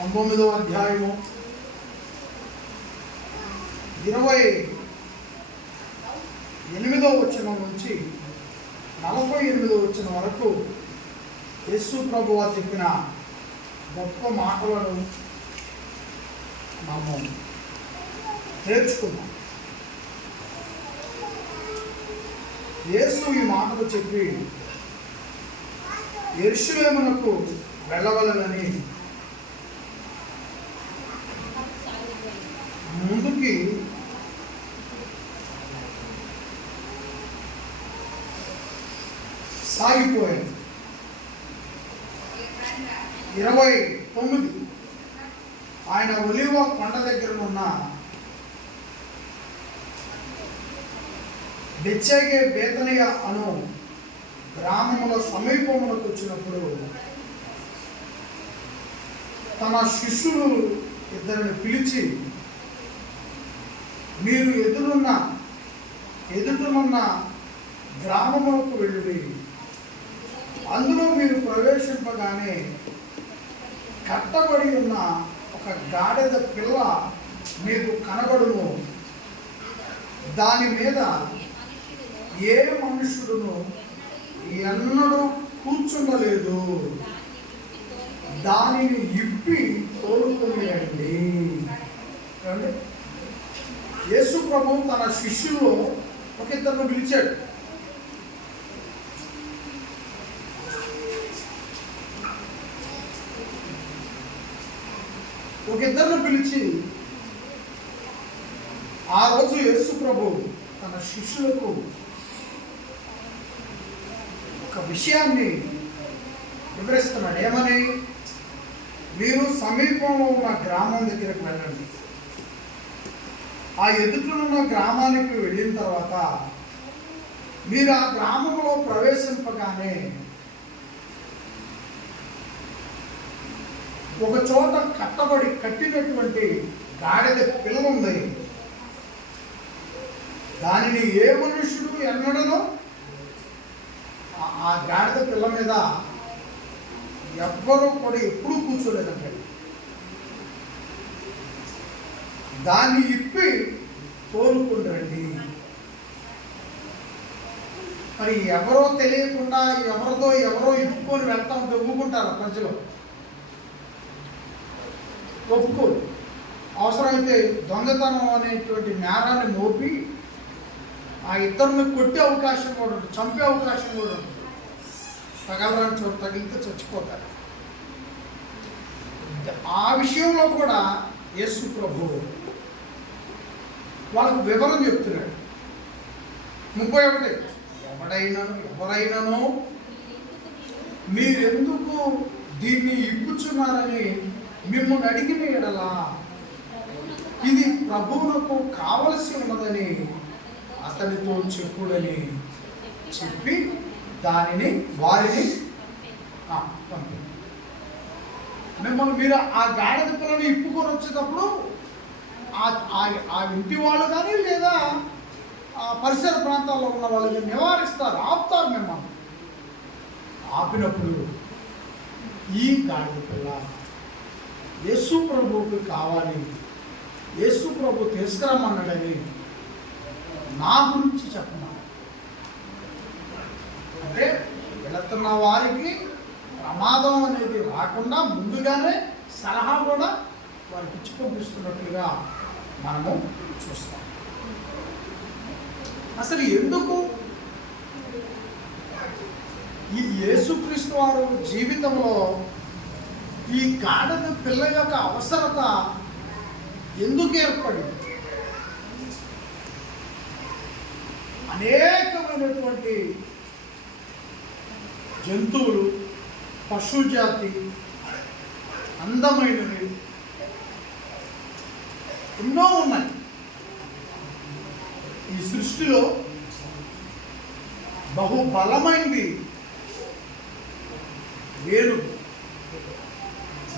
19వ అధ్యాయము 28వ వచనం నుంచి 48వ వచనం వరకు యేసు ప్రభువు వారు చెప్పిన గొప్ప మాటలను మనము నేర్చుకున్నాం. యేసు ఈ మాటలు చెప్పి యెరూషలేమునకు వెళ్ళవలెనని ముందుకి సాగిపోయాడు. 29 ఆయన ఒలీవ కొండ దగ్గర ఉన్న బెత్షెగే బేతనియ అను గ్రామముల సమీపమునకు వచ్చినప్పుడు తన శిష్యులు ఇద్దరిని పిలిచి, మీరు ఎదుటనున్న గ్రామములకు వెళ్ళి అందులో మీరు ప్రవేశింపగానే కట్టబడి ఉన్న ఒక గాడిద పిల్ల మీకు కనబడును. దాని మీద ఏ మనుషుడును ఎన్నడూ కూర్చుండలేదు. దానిని ఇప్పి తోలుకొని రండి. యేసు ప్రభువు తన శిష్యుల్లో ఒక ఇద్దరిని పిలిచాడు. పిలిచి ఆ రోజు యేసు ప్రభువు తన శిష్యులకు ఒక విషయాన్ని వివరిస్తున్నాడు. ఏమని? మీరు సమీపంలో ఉన్న గ్రామం దగ్గరికి వెళ్ళండి. ఆ ఎదుటనున్న గ్రామానికి వెళ్ళిన తర్వాత మీరు ఆ గ్రామంలో ప్రవేశింపగానే ఒక చోట కట్టినటువంటి గాడిద పిల్ల ఉంది. దానిని ఏ మనుషుడు ఎన్నడనో ఆ గాడిద పిల్ల మీద ఎవ్వరూ కూడా ఎప్పుడూ కూర్చోలేదంటే దాన్ని ఇప్పి తోలుకుంటారండి. మరి ఎవరో తెలియకుండా ఎవరో ఇప్పుకొని వెళ్తా ఉంటే ఊరుకుంటారు ప్రజలు, ఒప్పుకోరు. అవసరమైతే దొంగతనం అనేటువంటి నేరాన్ని మోపి ఆ ఇద్దరిని కొట్టే అవకాశం కూడా ఉంటుంది, చంపే అవకాశం కూడా ఉంటుంది. తగలరాని చోట తగిలితే చచ్చిపోతారు. ఆ విషయంలో కూడా యేసు ప్రభువు వాళ్ళకు వివరం చెప్తున్నాడు. 31 ఎవరైనాను మీరెందుకు దీన్ని ఇప్పుచున్నారని మిమ్మల్ని అడిగిన ఎడలా ఇది ప్రభువునకు కావలసి ఉన్నదని అతనితో చెప్పుడని చెప్పి వారిని పంపి మిమ్మల్ని మీరు ఆ గాడిద పిల్లని ఇప్పుకొని వచ్చేటప్పుడు ఆ ఇంటి వాళ్ళు కానీ లేదా ఆ పరిసర ప్రాంతాల్లో ఉన్న వాళ్ళని నివారిస్తారు, ఆపుతారు. మిమ్మల్ని ఆపినప్పుడు ఈ గాడిద పిల్ల యేసు ప్రభువుకి కావాలి, యేసు ప్రభు తీసుకురమ్మన్నాడని నా గురించి చెప్పమన్నారు. అంటే వెళుతున్న వారికి ప్రమాదం అనేది రాకుండా ముందుగానే సలహా కూడా వారికి ఇచ్చి పంపిస్తున్నట్లుగా మనము చూస్తాం. అసలు ఎందుకు ఈ యేసుక్రీస్తు వారు జీవితంలో ఈ గాడిద పిల్ల యొక్క అవసరత ఎందుకు ఏర్పడింది? అనేకమైనటువంటి జంతువులు, పశుజాతి అందమైనవి ఎన్నో ఉన్నాయి ఈ సృష్టిలో. బహుబలమైనది వేలు,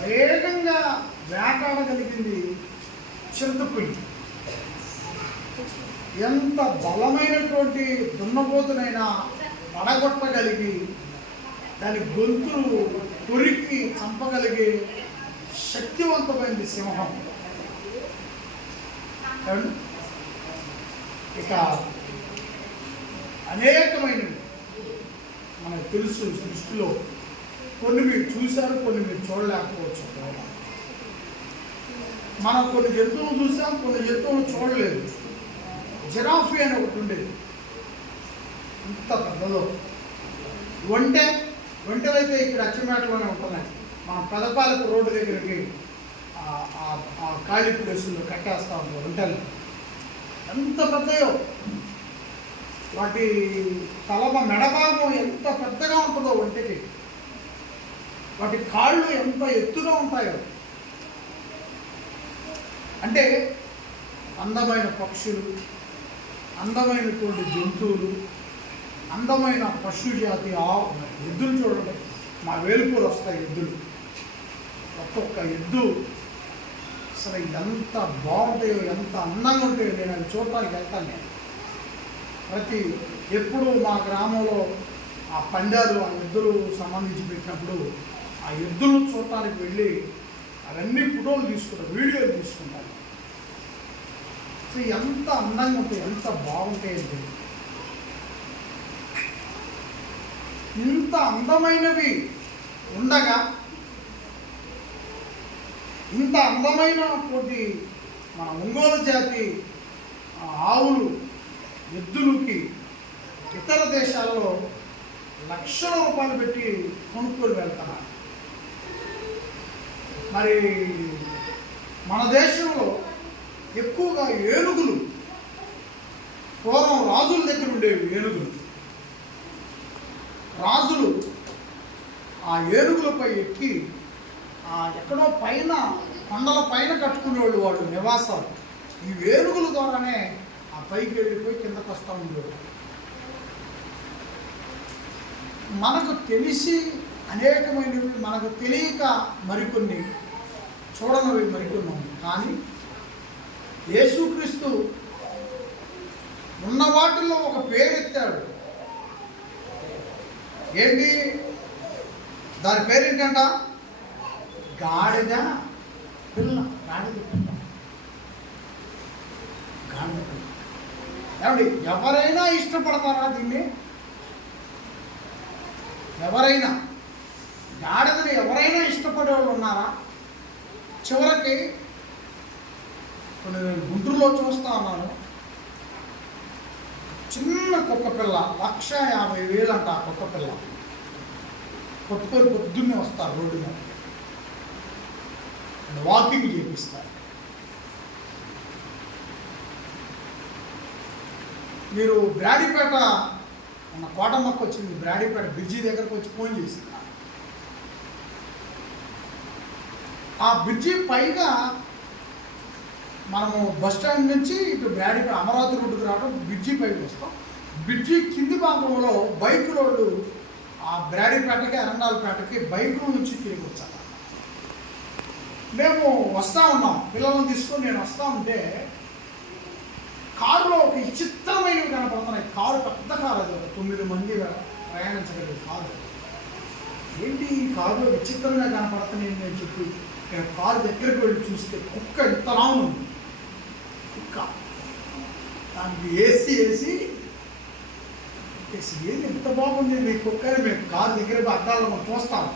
వేగంగా వేటాడగలిగింది చింతపులి. ఎంత బలమైనటువంటి దున్నపోతునైనా పడగొట్టగలిగి దాని గొంతులు కొరికి చంపగలిగే శక్తివంతమైనది సింహం. ఇక అనేకమైనవి మనకు తెలుసు సృష్టిలో. కొన్ని మీరు చూశారు, కొన్ని మీరు చూడలేకపోవచ్చు. మనం కొన్ని జంతువులు చూసాం, కొన్ని జంతువులు చూడలేదు. జిరాఫీ అని ఒకటి ఉండేది, ఇంత పెద్దలో. ఒంటెలైతే ఇక్కడ అచ్చమేటలోనే ఉంటున్నాయి. మన పెదపాలకు రోడ్డు దగ్గరికి ఖాళీ ప్లేసుల్లో కట్టేస్తూ ఉంటాం ఒంటెలు. ఎంత పెద్దయో, వాటి మెడభాగం ఎంత పెద్దగా ఉంటుందో ఒంటెకి, వాటి కాళ్ళు ఎంత ఎత్తుగా ఉంటాయో. అంటే అందమైన పక్షులు, అందమైనటువంటి జంతువులు, అందమైన పశు జాతి ఎద్దులు చూడండి. మా వేలుపూరు వస్తాయి ఎద్దులు. ఒక్కొక్క ఎద్దు అసలు ఎంత బాగుంటాయో, ఎంత అందంగా ఉంటాయో. నేను అవి చూడటానికి వెళ్తాను. నేను ఎప్పుడు మా గ్రామంలో ఆ పందాలు, ఆ ఎద్దులు సంబంధించి పెట్టినప్పుడు ఆ ఎద్దులను చూడటానికి వెళ్ళి అవన్నీ ఫోటోలు తీసుకుంటాను, వీడియోలు తీసుకుంటాను. ఎంత అందంగా ఉంటాయి, ఎంత బాగుంటాయండి. ఇంత అందమైనవి ఉండగా, ఇంత అందమైనటువంటి మన ఒంగోలు జాతి ఆవులు, ఎద్దులకి ఇతర దేశాల్లో లక్షల రూపాయలు పెట్టి కొనుక్కొని వెళ్తున్నారు. మరి మన దేశంలో ఎక్కువగా ఏనుగులు, పూర్వం రాజుల దగ్గర ఉండేవి ఏనుగులు. రాజులు ఆ ఏనుగులపై ఎక్కి ఎక్కడో పైన కొండల పైన కట్టుకునేవాళ్ళు వాళ్ళు నివాసాలు. ఈ ఏనుగుల ద్వారానే ఆ పైకి వెళ్ళిపోయి కిందకు వస్తూ ఉండేవాళ్ళు. మనకు తెలిసి అనేకమైనవి, మనకు తెలియక మరికొన్ని, చూడనివి మరికొన్ని. కానీ యేసుక్రీస్తు ఉన్న వాటిల్లో ఒక పేరెత్తాడు. ఏంటి దాని పేరేంటంట? గాడిద పిల్ల. గాడిద పిల్ల. గాడిద పిల్ల. ఏమండి, ఎవరైనా ఇష్టపడతారా దీన్ని? ఎవరైనా గాడిదని ఎవరైనా ఇష్టపడే వాళ్ళు ఉన్నారా? చివరికి కొన్ని నేను గుంటూరులో చూస్తా ఉన్నాను. చిన్న కుక్క పిల్ల 1,50,000 అంట. ఆ కుక్క పిల్ల పట్టుకొని పొద్దున్నే వస్తారు రోడ్డు మీద, వాకింగ్ చేపిస్తారు. మీరు బ్రాడీపేట మన కోటమ్మకు వచ్చింది, బ్రాడీపేట బ్రిడ్జి దగ్గరకు వచ్చి ఫోన్ చేస్తున్నారు. ఆ బ్రిడ్జి పైగా మనము బస్ స్టాండ్ నుంచి ఇటు బ్రాడీపేట అమరావతి రోడ్డుకు రావడం, బ్రిడ్జి పైకి వస్తాం. బ్రిడ్జి కింది భాగంలో బైక్ రోడ్డు ఆ బ్రాడీపేటకి, అరండాలపేటకి బైకుల నుంచి తిరిగి వచ్చాను. మేము వస్తూ ఉన్నాం, పిల్లలను తీసుకొని నేను వస్తూ ఉంటే కారులో ఒక విచిత్రమైనవి కనపడుతున్నాయి. కారు పెద్ద కారు, అది 9 మంది ప్రయాణించగలిగే కారు. ఏంటి ఈ కారులో విచిత్రంగా కనపడుతున్నాయి నేను చెప్పి కారు దగ్గరికి వెళ్ళి చూస్తే కుక్క ఇంతలా ఉంది. కుక్క దానికి ఏసీ ఏంది ఎంత బాగుంది మీ కుక్క అని మేము కారు దగ్గర అద్దాల్లో మనం చూస్తాము.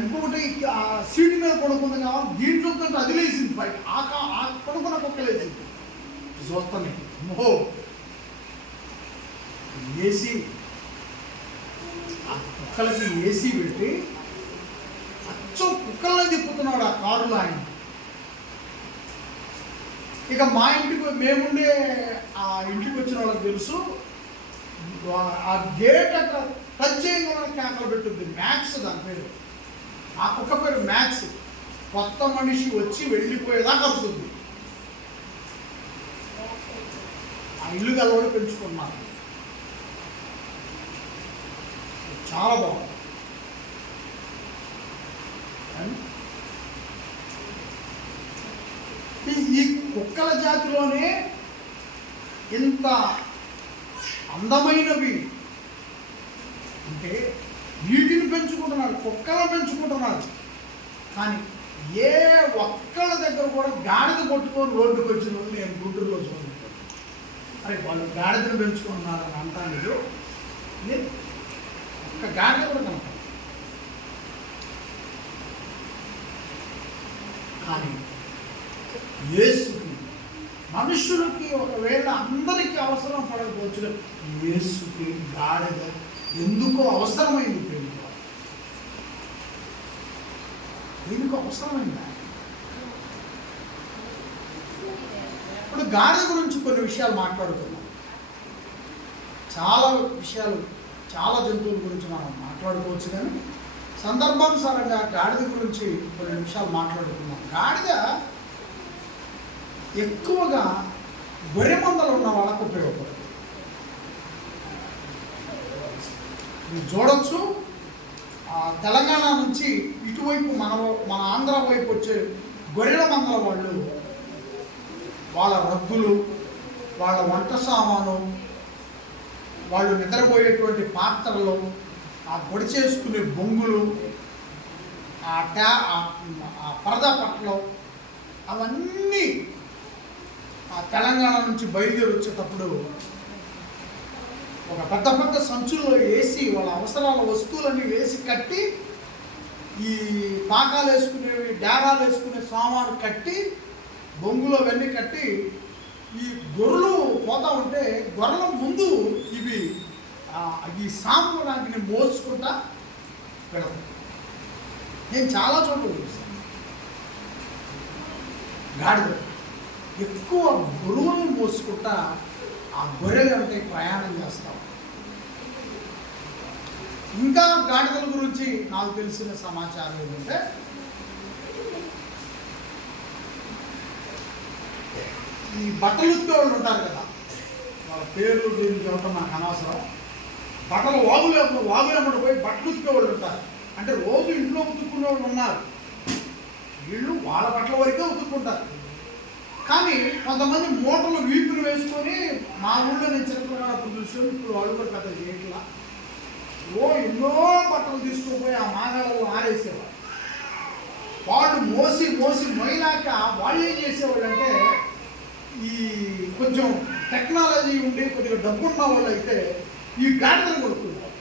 ఇంకొకటి ఆ సీటు మీద పడుకుంది కావాలి, దీంట్లో కంటే అది లేచింది పైకి, ఆ పడుకున్న కుక్క లేచింది. చూస్తాను మో ఏసీ, ఆ కుక్కలకి ఏసీ పెట్టి అచ్చం కుక్కల్ని తిప్పుతున్నాడు ఆ కారులో ఆయన. ఇక మా ఇంటికి మేముండే ఆ ఇంటికి వచ్చిన వాళ్ళకి తెలుసు, ఆ గేట్ అక్కడ టచ్ చేయగానే కేకలు పెట్టుద్ది. మ్యాక్స్ దాని పేరు, ఆ కుక్క పేరు మ్యాక్స్. కొత్త మనిషి వచ్చి వెళ్ళిపోయేదాకా వస్తుంది. ఆ ఇల్లు గలవాడు పెంచుకున్నారు, చాలా బాగుంది. ఈ కుక్కల జాతిలోనే ఇంత అందమైనవి అంటే వీటిని పెంచుకుంటున్నారు, కుక్కలను పెంచుకుంటున్నారు. కానీ ఏ ఒక్కళ్ళ దగ్గర కూడా గాడిద కొట్టుకొని రోడ్డుకు వచ్చిన వాళ్ళు నేను గుంటూరులో చూడలేదు. అరే వాళ్ళు గాడిదను పెంచుకున్నారని అంటాను. లేదు, ఒక్క గాడిద కూడా కనుక. కానీ యేసుకి, మనుషులకి ఒకవేళ అందరికీ అవసరం పడకపోవచ్చు, యేసుకి గాడిద ఎందుకో అవసరమైంది. దీనికి అవసరమైందా? ఇప్పుడు గాడిద గురించి కొన్ని విషయాలు మాట్లాడుతున్నాం. చాలా విషయాలు, చాలా జంతువుల గురించి మనం మాట్లాడుకోవచ్చు, కానీ సందర్భానుసారంగా గాడిద గురించి కొన్ని నిమిషాలు మాట్లాడుకున్నాం. గాడిద ఎక్కువగా గొర్రె మందలు ఉన్న వాళ్ళకు ఉపయోగపడుతుంది. మీరు చూడొచ్చు, తెలంగాణ నుంచి ఇటువైపు మన ఆంధ్ర వైపు వచ్చే గొర్రెల మందల వాళ్ళు వాళ్ళ రగ్గులు, వాళ్ళ వంట సామాను, వాళ్ళు నిద్రపోయేటువంటి పాత్రలు, ఆ పొడి చేసుకునే బొంగులు, ఆ పరదా పట్టలు, అవన్నీ ఆ తెలంగాణ నుంచి బయలుదేరి వచ్చేటప్పుడు ఒక పెద్ద పెద్ద సంచుల్లో వేసి వాళ్ళ అవసరాల వస్తువులన్నీ వేసి కట్టి, ఈ పాకాలు వేసుకునేవి, డేరాలు వేసుకునే సామాను కట్టి, బొంగులో అవన్నీ కట్టి, ఈ గొర్రెలు పోతా ఉంటే గొర్రెల ముందు ఇవి ఈ సాంపులాంటిని మోసుకుంటా పెడతాం. నేను చాలా చోట్ల చూస్తాను. గాడిద ఎక్కువ గొర్రెలను మోసుకుంటా ఆ గొర్రెలు అంటే ప్రయాణం చేస్తాం. ఇంకా గాడిదల గురించి నాకు తెలిసిన సమాచారం ఏంటంటే, ఈ బట్టలు ఉతికే వాళ్ళు ఉంటారు కదా, వాళ్ళ పేర్లు దీనికి చెప్పడం నాకు అనవసరం. బట్టలు వాగులేమడు పోయి బట్టలు ఉతికే వాళ్ళు ఉంటారు. అంటే రోజు ఇంట్లో ఉతుక్కునే వాళ్ళు ఉన్నారు. వీళ్ళు వాళ్ళ బట్టల వరకే ఉతుక్కుంటారు. కానీ కొంతమంది మూటలు వీపులు వేసుకొని, మా ఊళ్ళో నేను చిన్నప్పుడు చూసాను, ఇప్పుడు వాళ్ళు కూడా పెద్ద చేయట్లా, ఎన్నో బట్టలు తీసుకుపోయి ఆ మాగాలలో ఆరేసేవాళ్ళు. వాళ్ళు మోసి మొయినాక వాళ్ళు ఏం చేసేవాళ్ళు అంటే, ఈ కొంచెం టెక్నాలజీ ఉండి కొద్దిగా డబ్బున్న వాళ్ళు అయితే ఈ గాడిదలు కొడుకుంటారు.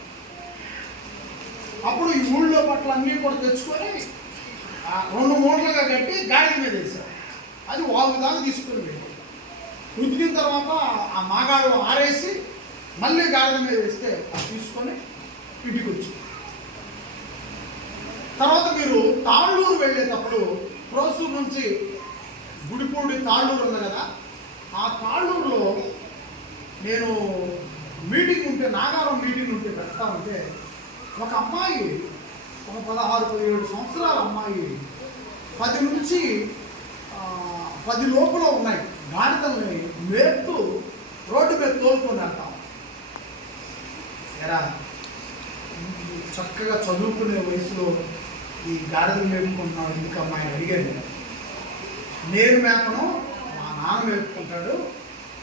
అప్పుడు ఈ ఊళ్ళో బట్టలు అన్నీ కూడా తెచ్చుకొని 2 మూటలుగా కట్టి గాడిద మీద వేసారు. అది వాగు దాకా తీసుకుని వెళ్ళారు. ఉతికిన తర్వాత ఆ మాగాళ్ళు ఆరేసి మళ్ళీ గాడిద మీద వేస్తే అది తీసుకొని ఇంటికి వచ్చి, తర్వాత మీరు తాళ్ళూరు వెళ్ళేటప్పుడు ప్రోసూరు నుంచి గుడిపూడి తాళ్ళూరు ఉంది కదా, ఆ తాళ్ళూరులో నేను మీటింగ్ ఉంటే, నాగారం మీటింగ్ ఉంటే పెడతా ఉంటే, ఒక అమ్మాయి, ఒక 16-17 సంవత్సరాల అమ్మాయి 10 నుంచి 10 లోపల ఉన్నాయి గాడిదల్ని మేపుతూ రోడ్డు మీద తోలుకొని వెళ్తాం. ఎరా చక్కగా చదువుకునే వయసులో ఈ గాడిదలు మేపుకుంటున్నాడు ఎందుకు అమ్మాయి అడిగాను. నేను మేపను, మా నాన్న మేపుకుంటాడు,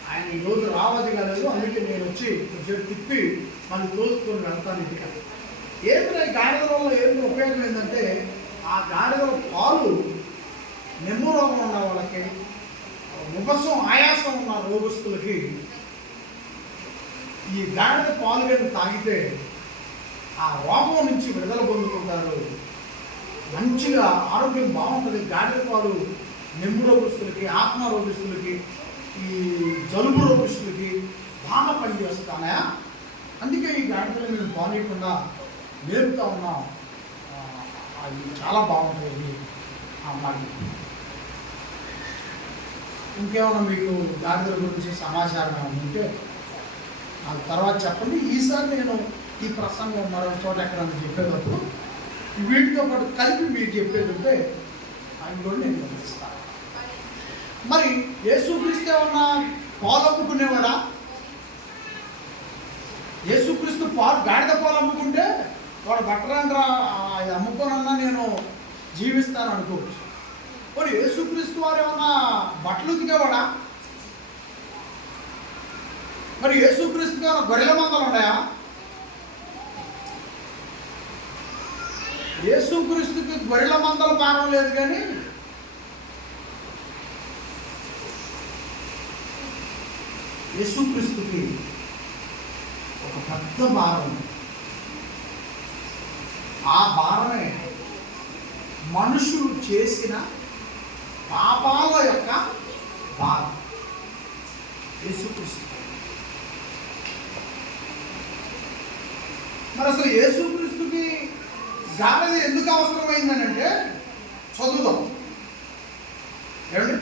ఆయన ఈరోజు రావద్దు కాలేదు, అందుకే నేను వచ్చి కొంచెం తిప్పి మళ్ళీ తోలుకొని వెళ్తాను ఇంటికి. ఏమిటో గాడిదల వల్ల ఏమి ఉపయోగం ఏంటంటే, ఆ గాడిదల పాలు నెమ్ము రోగం ఉన్న వాళ్ళకి, ఉపసం ఆయాసం ఉన్న రోగస్తులకి ఈ గాడిద పాలు కానీ తాగితే ఆ రోగం నుంచి విడుదల పొందుకుంటారు, మంచిగా ఆరోగ్యం బాగుంటుంది. గాడిద పాలు నెమ్ము రోగస్తులకి, ఆత్మ రోగస్తులకి, ఈ జలుబు రోగస్తులకి బాగా పనిచేస్తాయా. అందుకే ఈ గాడిదలు మేము బాగాలేకుండా మేపుతా ఉన్నాం. అవి చాలా బాగుంటాయి. ఆ అమ్మాయి ఇంకేమైనా మీకు గాడిదల గురించి సమాచారం ఉంటే నాకు తర్వాత చెప్పండి. ఈసారి నేను ఈ ప్రసంగం మరో చోట ఎక్కడన్నా చెప్పేటప్పుడు వీటితో పాటు కలిపి మీరు చెప్పేది ఉంటే అవి కూడా నేను గమనిస్తాను. మరి యేసుక్రీస్తు ఏమన్నా పాలు అమ్ముకునేవాడా? యేసుక్రీస్తు గాడిద పాలు అమ్ముకుంటే వాడు బట్టరాండ్రా అమ్ముకోనన్నా నేను జీవిస్తాను అనుకోవచ్చు. మరి యేసుక్రీస్తు వారు ఏమన్నా బట్టలు ఉతికేవాడా? మరి యేసుక్రీస్తుకి ఏమన్నా గొర్రెల మందలు ఉన్నాయా? యేసుక్రీస్తుకి గొర్రెల మందల భారం లేదు, కానీ యేసుక్రీస్తుకి ఒక పెద్ద భారం. ఆ భారమే మనుషులు చేసిన పాపాల యొక్క భారం. యేసుక్రీస్తు మరి అసలు యేసుక్రీస్తుకి గాడిద ఎందుకు అవసరమైందని అంటే చదువుదాం. ఏమండి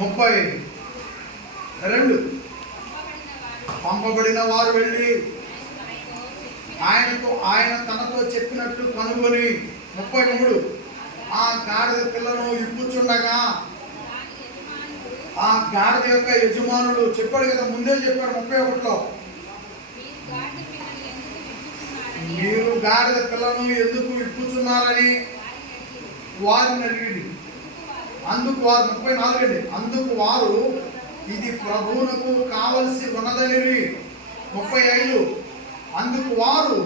32 పంపబడిన వారు వెళ్ళి ఆయన తనతో చెప్పినట్టు కనుగొని 33 ఆ గాడిద పిల్లను ఇప్పుచుండగా ఆ గాడిద యొక్క యజమానులు చెప్పాడు కదా, ముందే చెప్పాడు 31లో, మీరు గాడిద పిల్లను ఎందుకు ఇప్పుచున్నారని వారిని అడిగింది. అందుకు వారు 34 అండి, అందుకు వారు ఇది ప్రభువునకు కావలసి ఉన్నదని. 35 అందుకు వారు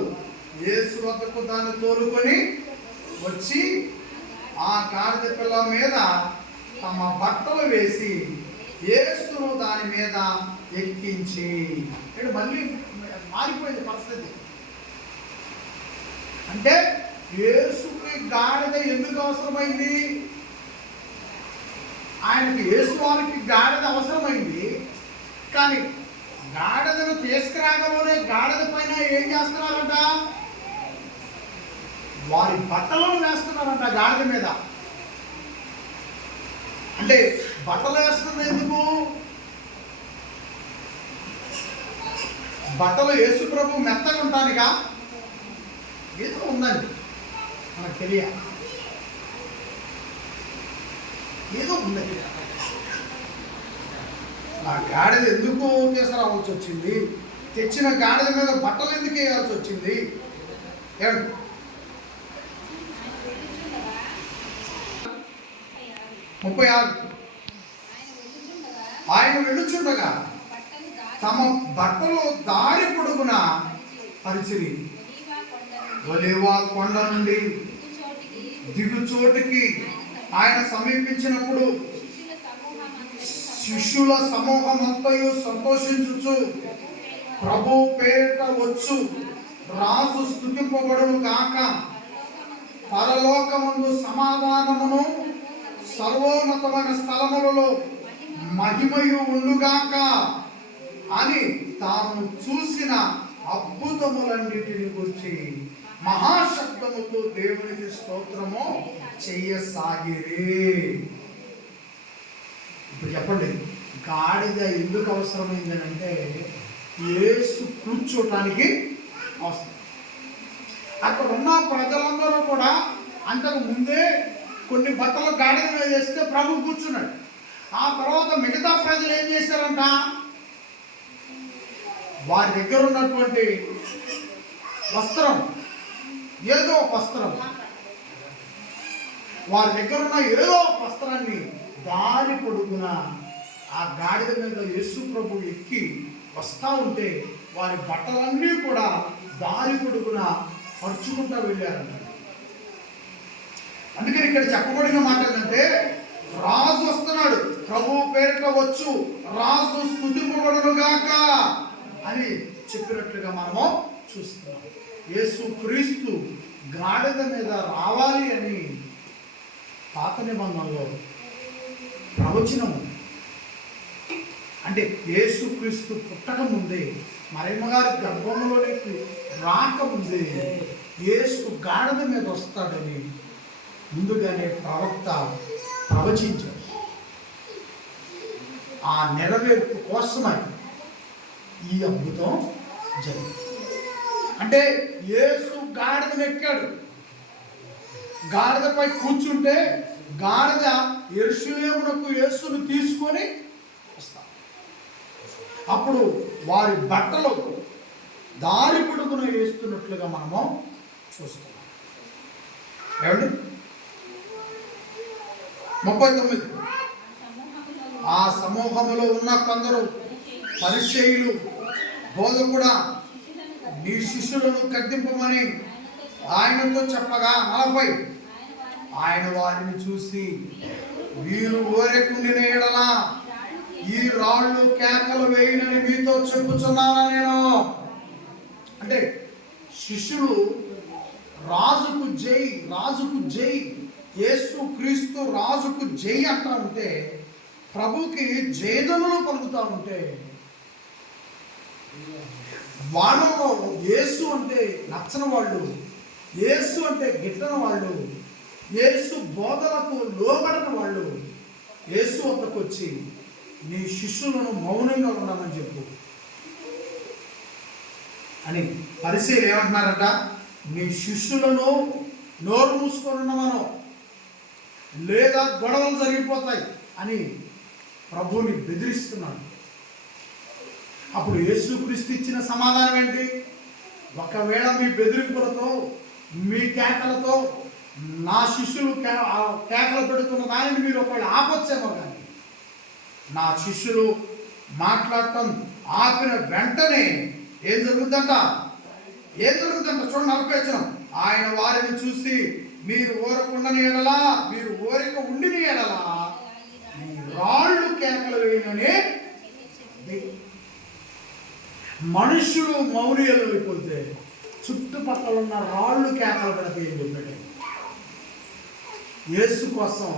యేసు వద్దకు దాన్ని తోలుకొని వచ్చి ఆ గాడిద పిల్ల మీద తమ బట్టలు వేసి యేసును దాని మీద ఎక్కించి. ఇక్కడ మళ్ళీ మారిపోయింది పరిస్థితి. అంటే యేసుకి గాడిద ఎందుకు అవసరమైంది? ఆయనకి యేసు వారికి గాడిద అవసరమైంది, కానీ గాడిదను తీసుకురాగలోనే గాడిద పైన ఏం చేస్తున్నారంట? వారి బట్టలను వేస్తున్నారంట గాడిద మీద. అంటే బట్టలు వేస్తున్నది ఎందుకు? బట్టలు యేసు ప్రభు మెత్తగా ఉంటానిగా? ఏదో ఉందండి, మనకు తెలియాలి, ఏదో ఉందండి. ఆ గాడిద ఎందుకు తీసుకురావాల్సి వచ్చింది? తెచ్చిన గాడిద మీద బట్టలు ఎందుకు వేయాల్సి వచ్చింది? ఏమండి 36 ఆయన వెళ్ళుచుండగా తమ బట్టలు దారి పొడుగున పరిచిరి. ఒలీవ కొండ నుండి దిగు చోటికి ఆయన సమీపించినప్పుడు శిష్యుల సమూహమంతయు సంతోషించుచు ప్రభు పేరిట వచ్చు రాజు స్తుతింపబడును గాక, పరలోకమందు సమాధానమును సర్వోన్నతమైన స్థలములలో మహిమయు ఉండుగాక అని తాను చూసిన అద్భుతములన్నిటిని గురించి మహాశబ్దముతో దేవునికి స్తోత్రము చెయ్యసాగిరి. ఇప్పుడు చెప్పండి, గాడిద ఎందుకు అవసరమైందని అంటే యేసు కూర్చోటానికి అవసరం. అక్కడ ఉన్న ప్రజలందరూ కూడా అంతకు ముందే కొన్ని బట్టలు గాడిద మీద వేస్తే ప్రభు కూర్చున్నాడు. ఆ తర్వాత మిగతా ప్రజలు ఏం చేశారంట? వారి దగ్గర ఉన్నటువంటి వస్త్రం, ఏదో వస్త్రం, వారి దగ్గర ఉన్న ఏదో వస్త్రాన్ని దారి పొడుగున ఆ గాడిద మీద యేసు ప్రభు ఎక్కి వస్తూ ఉంటే వారి బట్టలన్నీ కూడా దారి పొడుగున పరుచుకుంటూ వెళ్ళారంట. అందుకని ఇక్కడ చెప్పబడిన మాట ఏంటంటే, రాజు వస్తున్నాడు, ప్రభు పేరిట వచ్చు రాజు స్తుతింపబడునుగాక అని చెప్పినట్లుగా మనము చూస్తున్నాం. యేసు క్రీస్తు గాడిద మీద రావాలి అని పాత నిబంధనలో ప్రవచనము. అంటే యేసు క్రీస్తు పుట్టక ముందే, మరియమ్మ గారి గర్భంలోనికి రాకముందే యేసు గాడిద మీద వస్తాడని ముందుగానే ప్రవక్త ప్రవచించాడు. ఆ నెరవేర్పు కోసమై ఈ అద్భుతం జరిగింది. అంటే యేసు గాడిదను ఎక్కాడు, గాడిదపై కూర్చుంటే గాడిద యెరూషలేమునకు యేసును తీసుకొని వస్తాడు. అప్పుడు వారి బట్టలు దారి పొడుగున వేస్తున్నట్లుగా మనము చూస్తున్నాం. ఏమండి 39 ఆ సమూహములో ఉన్న కొందరు పరిసయ్యులు బోధకుడా నీ శిష్యులను గద్దింపమని ఆయనతో చెప్పగా 40 ఆయన వారిని చూసి వీరు ఊరకుండిన ఎడల ఈ రాళ్ళు కేకలు వేయనని మీతో చెప్పుచున్నానా నేను. అంటే శిష్యులు రాజుకు జై, రాజుకు జై, యేసు క్రీస్తు రాజుకు జై అంటా ఉంటే, ప్రభుకి జయదములు పలుకుతా ఉంటే, వాళ్ళలో యేసు అంటే నచ్చని వాళ్ళు, యేసు అంటే గిట్టని వాళ్ళు, యేసు బోధలకు లోబడని వాళ్ళు యేసు వద్దకు వచ్చి నీ శిష్యులను మౌనంగా ఉండమని చెప్పు అని. పరిశీలి ఏమంటున్నారట, నీ శిష్యులను నోరు మూసుకొని ఉండమను, లేదా గొడవలు జరిగిపోతాయి అని ప్రభువుని బెదిరిస్తున్నాడు. అప్పుడు యేసుక్రీస్తు ఇచ్చిన సమాధానం ఏంటి? ఒకవేళ మీ బెదిరింపులతో, మీ కేకలతో నా శిష్యులు కేకలు పెడుతున్న దానిని మీరు ఒకవేళ ఆపొచ్చేమో, కానీ నా శిష్యులు మాట్లాడటం ఆపిన వెంటనే ఏం జరుగుతుందంట? చూడండి 40 ఆయన వారిని చూసి మీరు ఊరకుండని ఎడలా, మీరు ఊరిక ఉండిన ఎడలా ఈ రాళ్ళు కేకలు వేయనని. మనుషులు మౌర్యులు అయిపోతే చుట్టుపక్కల ఉన్న రాళ్ళు కేకలు పెడితే ఏం చెప్పాడు? యేసు కోసం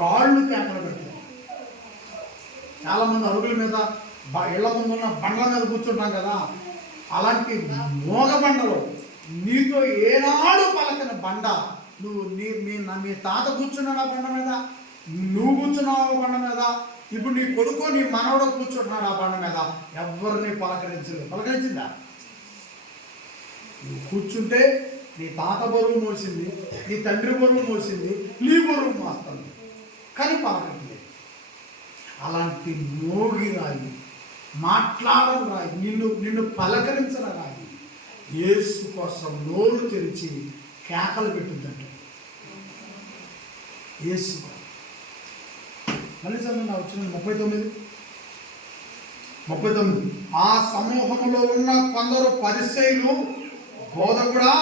రాళ్ళు కేకలు పెడతాయి. చాలామంది అరుగుల మీద, ఇళ్ల ముందు ఉన్న బండ్ల మీద కూర్చుంటాం కదా, అలాంటి మోగ బండలు, నీతో ఏనాడు పలకని బండ, నువ్వు మీ తాత కూర్చున్నాడు ఆ బండ మీద, నువ్వు కూర్చున్నావు బండ మీద, ఇప్పుడు నీ కొడుకో నీ మనవడో కూర్చుంటున్నాడు ఆ బండ మీద, ఎవరిని పలకరించిందా? నువ్వు కూర్చుంటే నీ తాత బరువు మోసింది, నీ తండ్రి బరువు మోసింది, నీ బరువు మోస్తుంది, కానీ పలకట్లేదు. అలాంటి మోగి రాయి, మాట్లాడడం రాయి, నిన్ను పలకరించిన రాయి యేసు కోసం నోరు తెరిచి కేకలు పెట్టుద్దంట. యేసు మళ్ళీ చదువు వచ్చిన 39. ఆ సమూహంలో ఉన్న కొందరు పరిసయ్యులు, బోధకుడా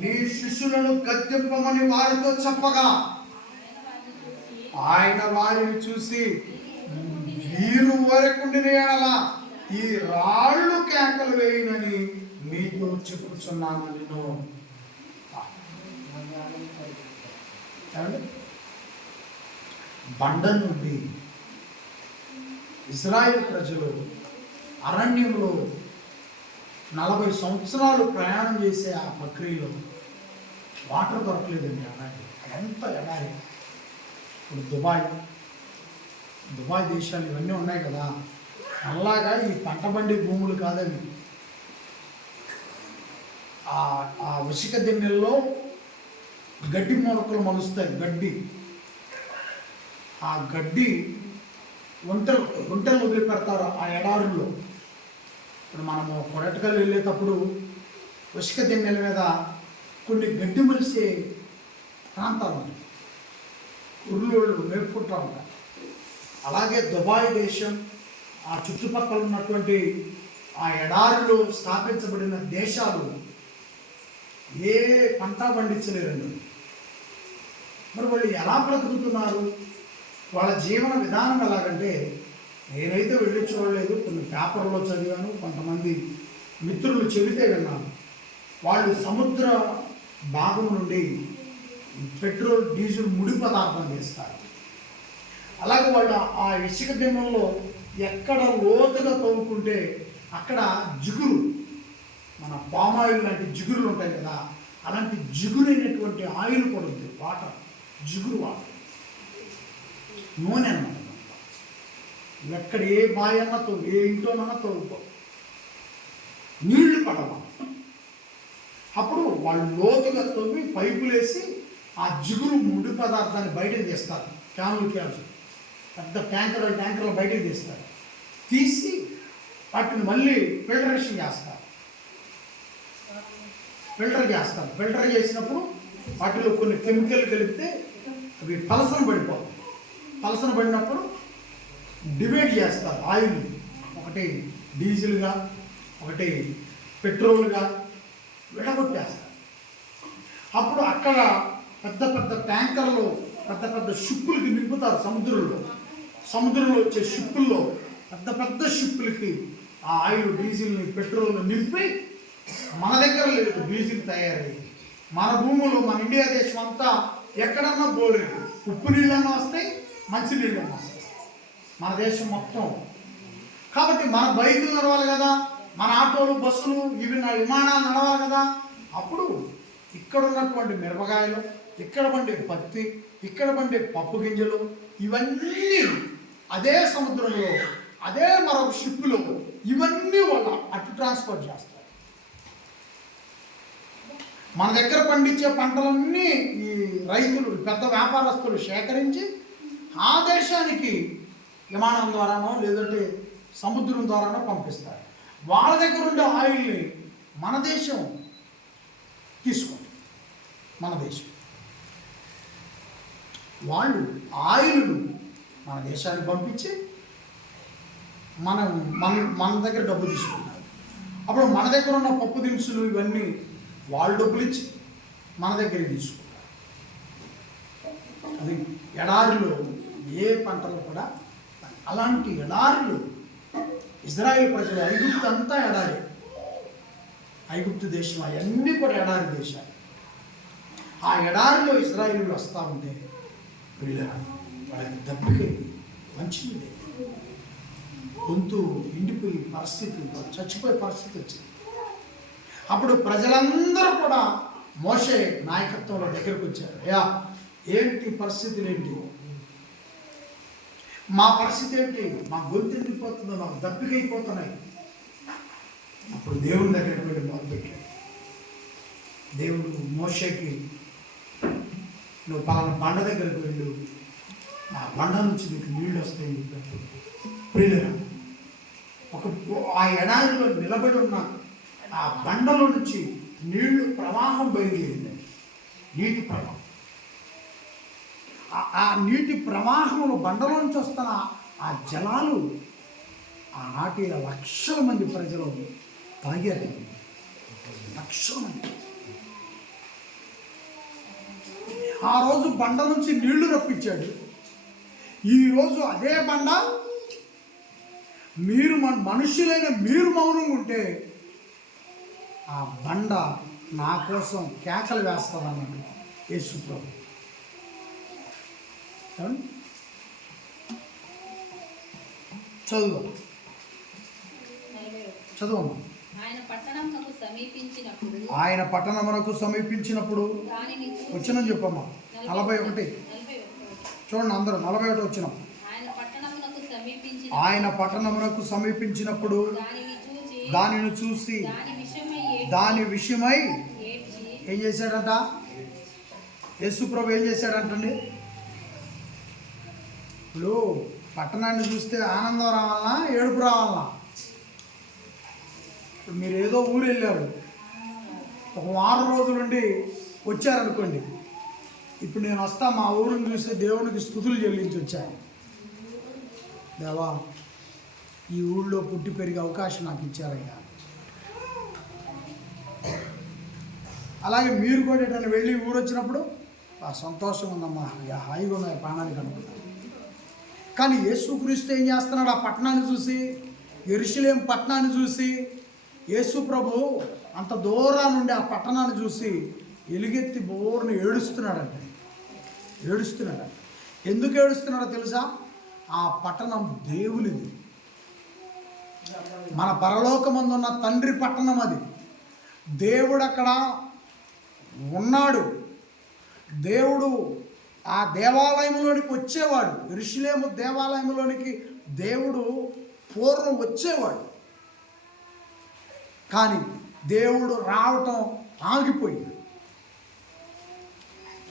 నీ శిష్యులను గద్దింపమని వారితో చెప్పగా ఆయన వారిని చూసి వీరు ఊరకుండిన ఎడల ఈ రాళ్ళు కేకలు వేయనని మీతో చెప్పుచున్నాను నేను. బండ నుండి ఇజ్రాయేల్ ప్రజలు అరణ్యంలో 40 సంవత్సరాలు ప్రయాణం చేసే ఆ ప్రక్రియలో వాటర్ దొరకలేదండి. ఎడారి, ఎంత ఎడారి. ఇప్పుడు దుబాయ్ దేశాలు ఇవన్నీ ఉన్నాయి కదా, అలాగా ఈ పంట బండి భూములు కాదవి. ఆ ఉసిక దిన్నెల్లో గడ్డి మొలకలు మలుస్తాయి. ఆ గడ్డి ఒంటలు వదిలిపెడతారు ఆ ఎడారుల్లో. ఇప్పుడు మనము కొరటకల్ వెళ్ళేటప్పుడు ఉసిక దిన్నెల మీద కొన్ని గడ్డి మలిసే ప్రాంతాలు ఉంటాయి, ఉర్లోళ్ళు మేపుకుంటూ ఉంటారు. అలాగే దుబాయ్ దేశం, ఆ చుట్టుపక్కల ఉన్నటువంటి ఆ ఎడారిలో స్థాపించబడిన దేశాలు ఏ పంట పండించలేరండి. మరి వాళ్ళు ఎలా బ్రతుకుతున్నారు? వాళ్ళ జీవన విధానం ఎలాగంటే, నేనైతే వెళ్ళి చూడలేదు, కొన్ని పేపర్లో చదివాను, కొంతమంది మిత్రులు చెబితే విన్నాను. వాళ్ళు సముద్ర భాగం నుండి పెట్రోల్, డీజిల్ ముడి పదార్థం చేస్తారు. అలాగే వాళ్ళు ఆ ఇసుక దిమ్మల్లో ఎక్కడ లోతుగా తవ్వుకుంటే అక్కడ జిగురు, మన పామాయిల్ లాంటి జిగురులు ఉంటాయి కదా, అలాంటి జిగురైనటువంటి ఆయిల్ పడుతుంది. వాటర్, జిగురు వాటర్, నూనె అన్నమాట. ఎక్కడ ఏ బావి అన్నా తవ్వు, ఏ ఇంట్లోనన్నా తవ్వుకో, నీళ్లు పడవ. అప్పుడు వాళ్ళు లోతుగా తవ్వి పైపులు వేసి ఆ జిగురు ముడి పదార్థాన్ని బయటకు తీస్తారు. క్యాన్లు పెద్ద ట్యాంకర్లు బయటకు తీస్తారు. తీసి వాటిని మళ్ళీ ఫిల్టర్ చేస్తారు. ఫిల్టర్ చేసినప్పుడు వాటిలో కొన్ని కెమికల్ కలిపితే అవి పలసన పడిపోతాయి. పలసన పడినప్పుడు డివైడ్ చేస్తారు ఆయిల్, ఒకటి డీజిల్గా, ఒకటి పెట్రోల్గా విడగొట్టేస్తారు. అప్పుడు అక్కడ పెద్ద పెద్ద ట్యాంకర్లు, పెద్ద పెద్ద షిప్పులకి నింపుతారు. సముద్రంలో వచ్చే షిప్పుల్లో పెద్ద పెద్ద షిప్పులకి ఆ ఆయిల్, డీజిల్ని, పెట్రోల్ని నింపి మన దగ్గర లేదు డీజిల్ తయారయ్యి మన భూములు, మన ఇండియా దేశం అంతా ఎక్కడన్నా బోలేదు. ఉప్పు నీళ్ళన్నా వస్తాయి, మంచి నీళ్ళన్నా వస్తాయి మన దేశం మొత్తం. కాబట్టి మన బైకులు నడవాలి కదా, మన ఆటోలు, బస్సులు, విమానాలు నడవాలి కదా. అప్పుడు ఇక్కడ ఉన్నటువంటి మిరపకాయలు, ఇక్కడ పండే పత్తి, ఇక్కడ పండే పప్పు గింజలు, ఇవన్నీ అదే సముద్రంలో, అదే మరొక షిప్లో ఇవన్నీ వాళ్ళు అటు ట్రాన్స్పోర్ట్ చేస్తారు. మన దగ్గర పండించే పంటలన్నీ ఈ రైతులు, పెద్ద వ్యాపారస్తులు సేకరించి ఆ దేశానికి విమానం ద్వారానో లేదంటే సముద్రం ద్వారానో పంపిస్తారు. వాళ్ళ దగ్గర ఉండే ఆయిల్ని మన దేశం తీసుకుంటుంది. మన దేశం వాళ్ళు ఆయిల్ను మన దేశానికి పంపించి మన దగ్గర డబ్బు తీసుకుంటారు. అప్పుడు మన దగ్గర ఉన్న పప్పు దినుసులు ఇవన్నీ వాళ్ళు డబ్బులు ఇచ్చి మన దగ్గర తీసుకుంటారు. అది ఎడారిలో ఏ పంటలు కూడా. అలాంటి ఎడారులు ఇజ్రాయిల్ ప్రజలు, ఐగుప్తు అంతా ఎడారి, ఐగుప్తు దేశం అవన్నీ కూడా ఎడారి దేశాలు. ఆ ఎడారిలో ఇజ్రాయిలు వస్తూ ఉంటే వాళ్ళకి దెబ్బకి మంచిది, గొంతు ఎండిపోయి పరిస్థితి, చచ్చిపోయే పరిస్థితి వచ్చింది. అప్పుడు ప్రజలందరూ కూడా మోషే నాయకత్వంలో దగ్గరకు వచ్చారు. అయ్యా, ఏంటి పరిస్థితులు, ఏంటి మా పరిస్థితి, ఏంటి మా గొంతు ఎండిపోతుందో, మాకు దప్పికైపోతున్నాయి. అప్పుడు దేవుని దగ్గరికి వెళ్ళి మొదలుపెట్టాడు. దేవుడు మోషేకి, నువ్వు పలానా బండ దగ్గరకు వెళ్ళు, ఆ బండ నుంచి నీకు నీళ్ళు వస్తాయి చెప్పాడు. ప్రియులరా, ఆ ఎడారిలో నిలబడి ఉన్న ఆ బండలో నుంచి నీళ్లు ప్రవాహం బయలుదేరింది. నీటి ప్రవాహం, ఆ నీటి ప్రవాహంలో బండలో నుంచి వస్తున్న ఆ జలాలు ఆనాటి లక్షల మంది ప్రజలు తాగారు. లక్షల మంది. ఆ రోజు బండ నుంచి నీళ్లు రప్పించాడు. ఈరోజు అదే బండ, మీరు మనుషులైన మీరు మౌనంగా ఉంటే ఆ బండ నా కోసం కేకలు వేస్తామన్నాడు యేసు ప్రభు. చదువు ఆయన పట్టణమునకు సమీపించినప్పుడు వచ్చినని చెప్పమ్మా. 41 చూడండి అందరూ, 41 వచ్చినాం. ఆయన పట్టణమునకు సమీపించినప్పుడు దానిని చూసి దాని విషయమై ఏం చేశాడంట యేసు ప్రభు? ఏం చేశాడంటండి? ఇప్పుడు పట్టణాన్ని చూస్తే ఆనందం రావాలన్నా, ఏడుపు రావాలన్నా? ఇప్పుడు మీరు ఏదో ఊరు వెళ్ళారు, ఒక వారం రోజులుండి వచ్చారనుకోండి. ఇప్పుడు నేను వస్తా, మా ఊరిని చూస్తే దేవునికి స్తుతులు చెల్లించి వచ్చాను. దేవా, ఈ ఊళ్ళో పుట్టి పెరిగే అవకాశం నాకు ఇచ్చారయ్యా. అలాగే మీరు కూడా ఎటైనా వెళ్ళి ఊరు వచ్చినప్పుడు ఆ సంతోషం ఉందమ్మా, హాయిగా ఉన్నాయి ప్రాణానికి అనుకున్నాను. కానీ యేసుక్రీస్తు ఏం చేస్తున్నాడు? ఆ పట్టణాన్ని చూసి, యెరూషలేము పట్టణాన్ని చూసి, యేసు ప్రభు అంత దూరం నుండి ఆ పట్టణాన్ని చూసి ఎలుగెత్తి బోర్ని ఏడుస్తున్నాడంట. ఎందుకు ఏడుస్తున్నాడో తెలుసా? ఆ పట్టణం దేవునిది, మన పరలోకమందున్న తండ్రి పట్టణం అది. దేవుడు అక్కడ ఉన్నాడు. దేవుడు ఆ దేవాలయంలోనికి వచ్చేవాడు. యెరూషలేము దేవాలయంలోనికి దేవుడు పూర్వం వచ్చేవాడు. కానీ దేవుడు రావటం ఆగిపోయింది.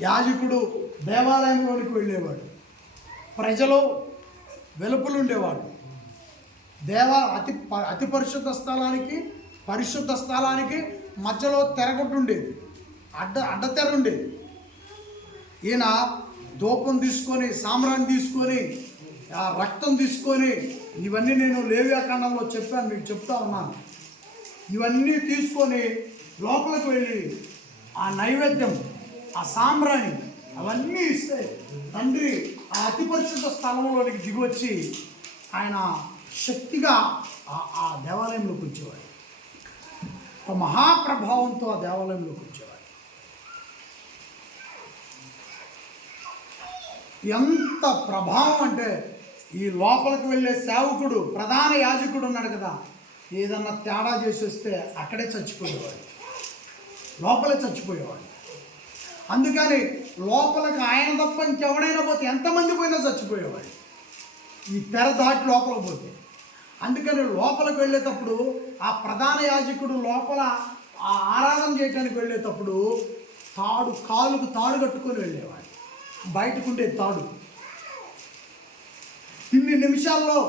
యాజకుడు దేవాలయంలోనికి వెళ్ళేవాడు, ప్రజలు వెలుపలుండేవాడు. అతి పరిశుద్ధ స్థలానికి మధ్యలో తెరగొట్టు ఉండేది, అడ్డతెర ఉండేది. ఈయన ధూపం తీసుకొని, సాంబ్రాణి తీసుకొని, ఆ రక్తం తీసుకొని, ఇవన్నీ నేను లేవ్యాకాండంలో చెప్పాను, మీకు చెప్తా ఉన్నాను. ఇవన్నీ తీసుకొని లోపలికి వెళ్ళి ఆ నైవేద్యం ఆ సాంబ్రాణి అవన్నీ ఇస్తే తండ్రి ఆ అతి పరిశుద్ధ స్థలంలోనికి దిగొచ్చి ఆయన శక్తిగా ఆ దేవాలయంలోకి వచ్చేవాడు. ఒక మహాప్రభావంతో ఆ దేవాలయంలోకి వచ్చేవాడు. ఎంత ప్రభావం అంటే ఈ లోపలికి వెళ్ళే సేవకుడు, ప్రధాన యాజకుడు ఉన్నాడు కదా, ఏదన్నా తేడా చేసి వస్తే అక్కడే చచ్చిపోయేవాడు, లోపలే చచ్చిపోయేవాడు. అందుకని లోపలికి ఆయన తప్ప ఇంకెవడైనా పోతే ఎంతమంది పోయినా చచ్చిపోయేవాడు, ఈ తెర దాటి లోపలికి పోతే. అందుకని లోపలికి వెళ్ళేటప్పుడు ఆ ప్రధాన యాజకుడు లోపల ఆ ఆరాధన చేయడానికి వెళ్ళేటప్పుడు కాలుకు తాడు కట్టుకొని వెళ్ళేవాడు. బయటకు ఉండే తాడు ఇన్ని నిమిషాల్లో,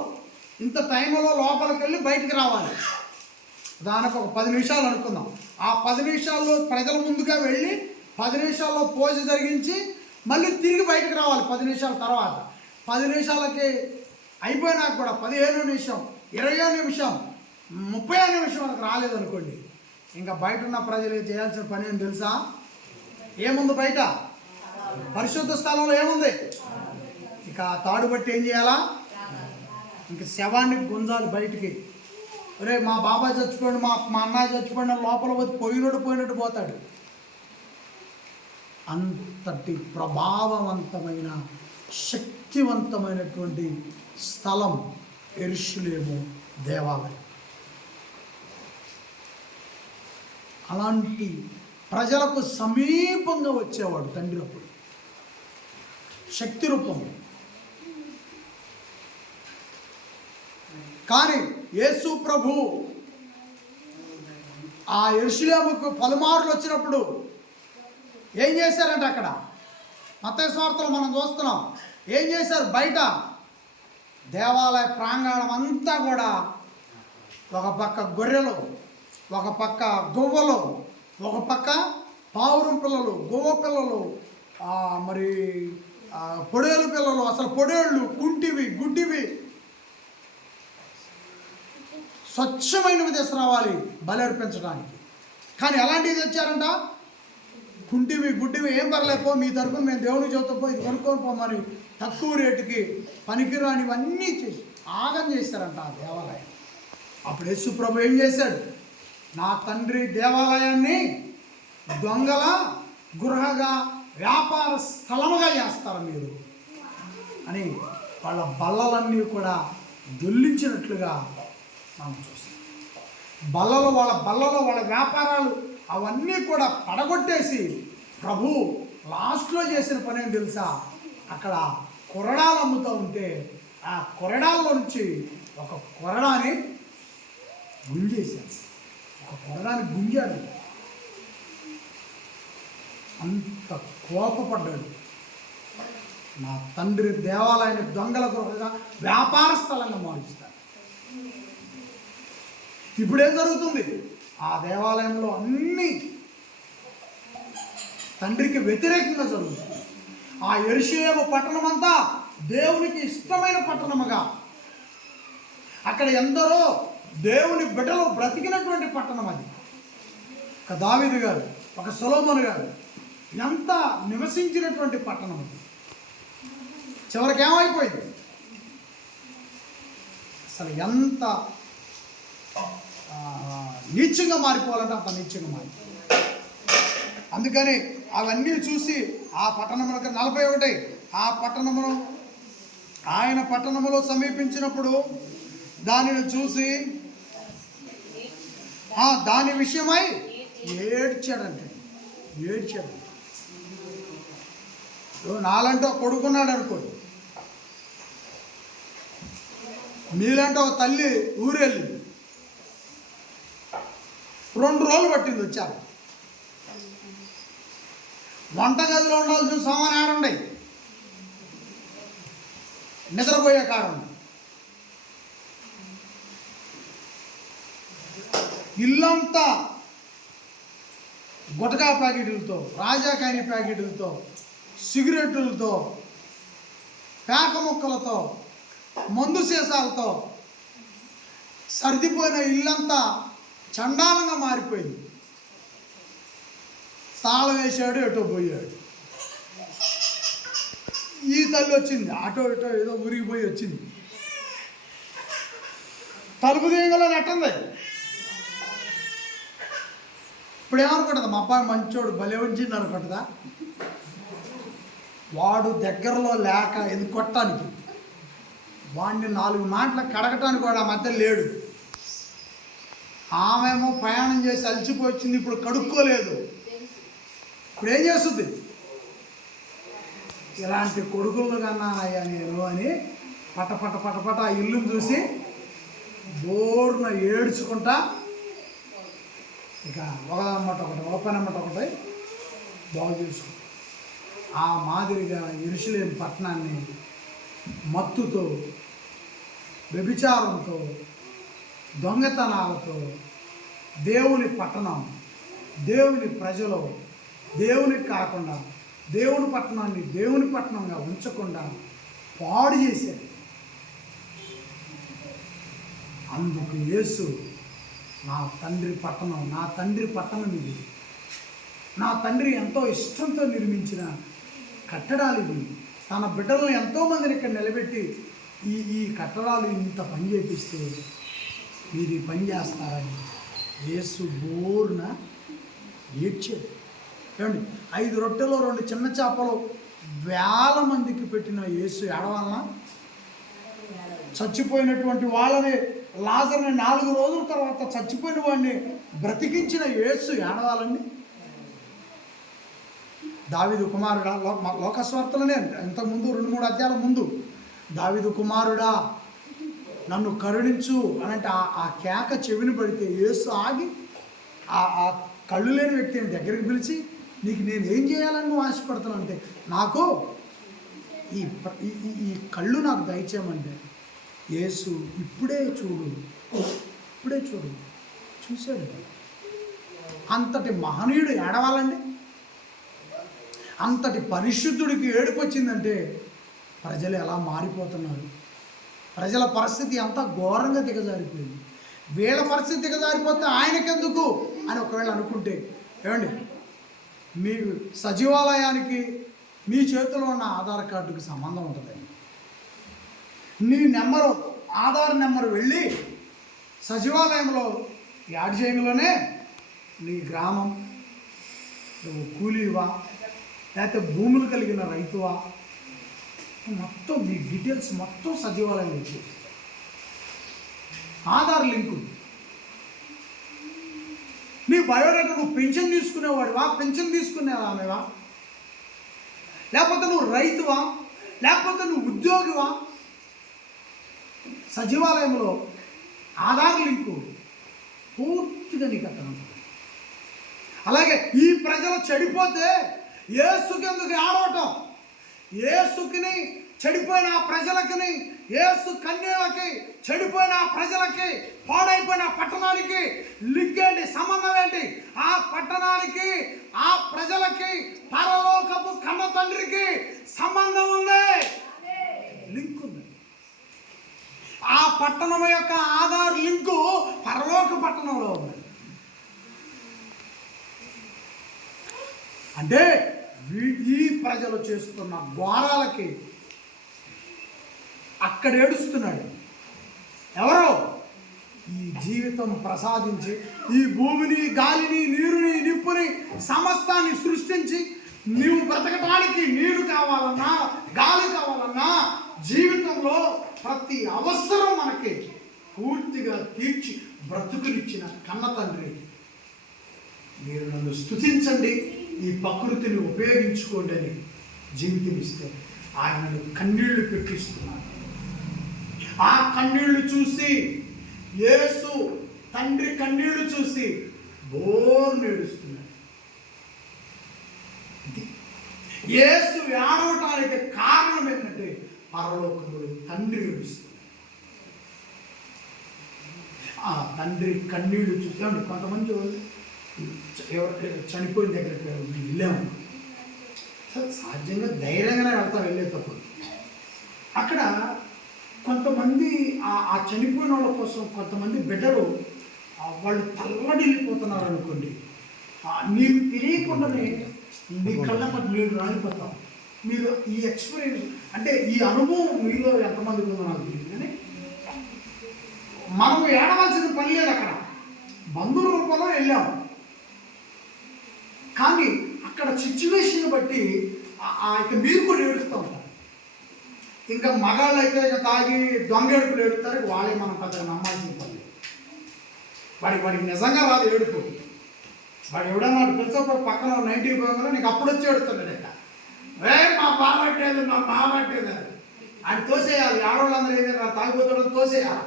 ఇంత టైంలో లోపలికి వెళ్ళి బయటికి రావాలి. దానికి ఒక 10 నిమిషాలు అనుకుందాం. ఆ 10 నిమిషాల్లో ప్రజల ముందుగా వెళ్ళి 10 నిమిషాల్లో పూజ జరిగించి మళ్ళీ తిరిగి బయటకు రావాలి. 10 నిమిషాల తర్వాత 10 నిమిషాలకి అయిపోయినాక కూడా 15వ నిమిషం, 20వ నిమిషం, 30వ నిమిషం వరకు రాలేదనుకోండి, ఇంకా బయట ఉన్న ప్రజలు చేయాల్సిన పని ఏం తెలుసా? ఏముంది బయట? పరిశుద్ధ స్థలంలో ఏముంది? ఇక తాడు బట్టి ఏం చేయాలా? ఇంక శవాన్ని గుంజాలి బయటికి. అరే మా బాబాయ్ చచ్చిపోయాడు, మా అన్నయ్య చచ్చిపోయిన లోపల పోతే పోయినట్టు పోతాడు. అంతటి ప్రభావవంతమైన శక్తివంతమైనటువంటి స్థలం యెరూషలేము దేవాలయం. అలాంటి ప్రజలకు సమీపంగా వచ్చేవాడు తండ్రి అప్పుడు శక్తి రూపం. కానీ యేసు ప్రభు ఆ యెరూషలేముకు పలుమార్లు వచ్చినప్పుడు ఏం చేశారంటే అక్కడ మత్తయి సువార్తలో మనం చూస్తున్నాం, ఏం చేశారు? బయట దేవాలయ ప్రాంగణం అంతా కూడా ఒక పక్క గొర్రెలు, ఒక పక్క గువ్వలు, ఒక పక్క పావురం పిల్లలు, గువ్వ పిల్లలు, మరి పొడేలు పిల్లలు, అసలు పొడేళ్ళు, కుంటివి, గుడ్డివి, స్వచ్ఛమైనవి తీసుకురావాలి బలి అర్పించడానికి. కానీ ఎలాంటివి తెచ్చారంట? కుంటివి, గుడ్డివి ఏం పర్లేపో, మీ తరపున మేము దేవునికి చెబుతాం, ఇది కొనుక్కొని పోమని తక్కువ రేటుకి పనికిరానివన్నీ చేసి ఆగం చేశారంట ఆ దేవాలయం. అప్పుడు యేసు ప్రభు ఏం చేశాడు? నా తండ్రి దేవాలయాన్ని దొంగల గృహగా, వ్యాపార స్థలముగా చేస్తారు మీరు అని వాళ్ళ బల్లలన్నీ కూడా దొల్లించినట్లుగా మనం చూస్తాం. వాళ్ళ వ్యాపారాలు అవన్నీ కూడా పడగొట్టేసి ప్రభు లాస్ట్లో చేసిన పని ఏం తెలుసా? అక్కడ కొరడాలు అమ్ముతూ ఉంటే ఆ కొరడాల్లో నుంచి ఒక కొరడాని గుంజేశాడు. ఒక కొరడాని గుంజాడు. అంత కోపపడ్డాడు. నా తండ్రి దేవాలయాన్ని దొంగల గృహగా, వ్యాపార స్థలంగా మారుస్తాడు. ఇప్పుడేం జరుగుతుంది? ఆ దేవాలయంలో అన్నీ తండ్రికి వ్యతిరేకంగా జరుగుతుంది. ఆ యెరూషలేము పట్టణం అంతా దేవునికి ఇష్టమైన పట్టణముగా, అక్కడ ఎందరో దేవుని బిడ్డలు బ్రతికినటువంటి పట్టణం అది. ఒక దావీదు గారు, ఒక సొలొమోను గారు ఎంత నివసించినటువంటి పట్టణం అది. చివరికి ఏమైపోయింది? అసలు ఎంత నీచంగా మారిపోవాలంటే అంత నీచంగా మారిపోవాలి. అందుకని అవన్నీ చూసి ఆ పట్టణములకు 41 ఆ పట్టణమును ఆయన పట్టణములో సమీపించినప్పుడు దానిని చూసి దాని విషయమై ఏడ్చాడు. నాలంటే ఒక కొడుకున్నాడు అనుకోండి, మీలంటే ఒక తల్లి ఊరెళ్ళింది, 2 రోజులు పట్టింది వచ్చారు. వంటగదిలో ఉండాల్సిన సామాన్ ఆడండి, నిద్రపోయే కారణం, ఇల్లంతా గుటకా ప్యాకెట్లతో, రాజాకాని ప్యాకెట్లతో, సిగరెట్లతో, పేక ముక్కలతో, మందు సీసాలతో సర్దిపోయిన ఇల్లంతా చండాలంగా మారిపోయింది. తాళం వేసాడు, ఎటో పోయాడు. ఈ తల్లి వచ్చింది, ఆటో ఇటో ఏదో ఊరిగిపోయి వచ్చింది, తలుపు తీయగల నెట్టింది. ఇప్పుడు ఏమనుకుంటుంది, మా అబ్బాయి మంచోడు భలే ఉంచింది అనుకుంటుందా? వాడు దగ్గరలో లేక ఎందుకు కొట్టడానికి, వాడిని 4 మాటలు కడగటానికి కూడా మధ్య లేడు. ఆమెమో ప్రయాణం చేసి అలసిపోయింది, ఇప్పుడు కడుక్కోలేదు. ఇప్పుడు ఏం చేస్తుంది? ఇలాంటి కొడుకులను కన్నానయ్యా నేను అని పట పట పట పట ఆ ఇల్లుని చూసి బోర్న ఏడ్చుకుంటా, ఇక ఒకదన్నమాట ఒకటి, ఒక పని అన్నమాట ఒకటి బాగు చేసుకుంటా. ఆ మాదిరిగా యెరూషలేము పట్టణాన్ని మత్తుతో, వ్యభిచారంతో, దొంగతనాలతో, దేవుని పట్టణం, దేవుని ప్రజలు దేవునికి కాకుండా దేవుని పట్టణాన్ని దేవుని పట్టణంగా ఉంచకుండా పాడు చేశారు. అందుకు యేసు నా తండ్రి పట్టణం, నా తండ్రి పట్టణం ఇది, నా తండ్రి ఎంతో ఇష్టంతో నిర్మించిన కట్టడాలు ఇవి, తన బిడ్డలను ఎంతోమందిని ఇక్కడ నిలబెట్టి ఈ కట్టడాలు ఇంత పని చేపిస్తే మీరు ఈ పని చేస్తారని యేసు బోర్న ఏడ్చాడు. ఏమండి, 5 రొట్టెలు 2 చిన్న చేపలు వేల మందికి పెట్టిన యేసు ఏడవలన? చచ్చిపోయినటువంటి వాళ్ళని, లాజరుని 4 రోజుల తర్వాత చచ్చిపోయిన వాడిని బ్రతికించిన యేసు ఏడవాలండి? దావీదు కుమారుడా, లోకస్వార్తలనే ఇంతకుముందు 2-3 అధ్యాయాల ముందు, దావీదు కుమారుడా నన్ను కరుణించు అని అంటే ఆ కేక చెవిని పడితే యేసు ఆగి ఆ కళ్ళు లేని వ్యక్తిని దగ్గరికి పిలిచి, నీకు నేను ఏం చేయాలని నువ్వు ఆశపడుతున్నావు అంటే, నాకు ఈ కళ్ళు నాకు దయచేయమంటే, యేసు ఇప్పుడే చూడు, ఇప్పుడే చూడు, చూశాడు. అంతటి మహనీయుడు ఏడవాలండి? అంతటి పరిశుద్ధుడికి ఏడుపు వచ్చిందంటే ప్రజలు ఎలా మారిపోతున్నారు, ప్రజల పరిస్థితి అంతా ఘోరంగా దిగజారిపోయింది. వీళ్ళ పరిస్థితి దిగజారిపోతే ఆయనకెందుకు అని ఒకవేళ అనుకుంటే, ఏమండి, మీ సచివాలయానికి మీ చేతిలో ఉన్న ఆధార్ కార్డుకి సంబంధం ఉంటుందండి. నీ నెంబరు, ఆధార్ నెంబరు వెళ్ళి సచివాలయంలో యాడ్ చేయడంలోనే నీ గ్రామం, నువ్వు కూలీవా లేకపోతే భూములు కలిగిన రైతువా, మొత్తం మీ డీటెయిల్స్ మొత్తం సచివాలయం వచ్చి ఆధార్ లింకు, నీ బయోడేటా, నువ్వు పెన్షన్ తీసుకునేవాడివా, పెన్షన్ తీసుకునేవామెవా, లేకపోతే నువ్వు రైతువా, లేకపోతే నువ్వు ఉద్యోగివా, సచివాలయంలో ఆధార్ లింకు పూర్తిగా నీకు అక్కడ ఉంటుంది. అలాగే ఈ ప్రజలు చెడిపోతే యేసుకెందుకు ఆడవటం? యేసుకిని చెడిపోయిన ప్రజలకి, యేసు కన్యలకి, చెడిపోయిన ప్రజలకి, పాడైపోయిన పట్టణానికి లింక్ ఏంటి, సంబంధం ఏంటి? ఆ పట్టణానికి, ఆ ప్రజలకి, పరలోకపు కన్న తండ్రికి సంబంధం ఉంది, లింక్ ఉంది. ఆ పట్టణం యొక్క ఆధార్ లింకు పరలోక పట్టణంలో ఉంది. అంటే ఈ ప్రజలు చేస్తున్న ఘోరాలకి అక్కడ ఏడుస్తున్నాడు ఎవరో? ఈ జీవితం ప్రసాదించి, ఈ భూమిని, గాలిని, నీరుని, నిప్పుని, సమస్తాన్ని సృష్టించి, నీవు బ్రతకటానికి నీరు కావాలన్నా, గాలి కావాలన్నా, జీవితంలో ప్రతి అవసరం మనకి పూర్తిగా తీర్చి బ్రతుకునిచ్చిన కన్న తండ్రి, మీరు నన్ను స్తుతించండి, ఈ ప్రకృతిని ఉపయోగించుకోండి అని జీవితం ఇస్తే ఆయనను కన్నీళ్లు పెట్టిస్తున్నారు. ఆ కన్నీళ్లు చూసి యేసు, తండ్రి కన్నీళ్లు చూసి బోర్ను ఏడుస్తున్నాడు. యేసు ఏడవటానికి కారణం ఏంటంటే పరలోకములు తండ్రి ఏడుస్తున్నాడు. ఆ తండ్రి కన్నీళ్లు చూసామండి. కొంతమంది చనిపోయిన దగ్గరికి వెళ్ళాము, సాధ్యంగా ధైర్యంగానే వెళ్తాం. వెళ్ళేటప్పుడు అక్కడ కొంతమంది ఆ చనిపోయిన వాళ్ళ కోసం కొంతమంది బిడ్డలు వాళ్ళు తల్లడిల్లిపోతున్నారు అనుకోండి. నీకు తెలియకుండానే నీ కళ్ళ పట్ల నీళ్ళు రాలిపోతాం. మీరు ఈ ఎక్స్పీరియన్స్ అంటే ఈ అనుభవం మీలో ఎంతమందికి ఉందో నాకు తెలియదు, కానీ మనం ఏడవలసిన పని లేదు. అక్కడ బంధువుల రూపంలో వెళ్ళాం, కానీ అక్కడ సిచ్యువేషన్ బట్టి ఇక మీరు కూడా ఏడుస్తూ ఉంటారు. ఇంకా మగాళ్ళు అయితే ఇక తాగి దొంగ ఏడుపులు ఏడుతారు, వాళ్ళే మనం పెద్దగా నమ్మాల్సిన పని. వాడికి నిజంగా రాదు ఏడుపు. వాడు ఎవడన్నా వాడు పిలిచినప్పుడు పక్కన 90 పోయంలో నీకు అప్పుడు వచ్చి ఏడుతున్నాడు. ఇక మా బాబట్టేది మా బాబట్టేది ఆయన తోసేయాలి. ఆడవాళ్ళందరూ ఏదైనా తాగిపోతాడో తోసేయాలి.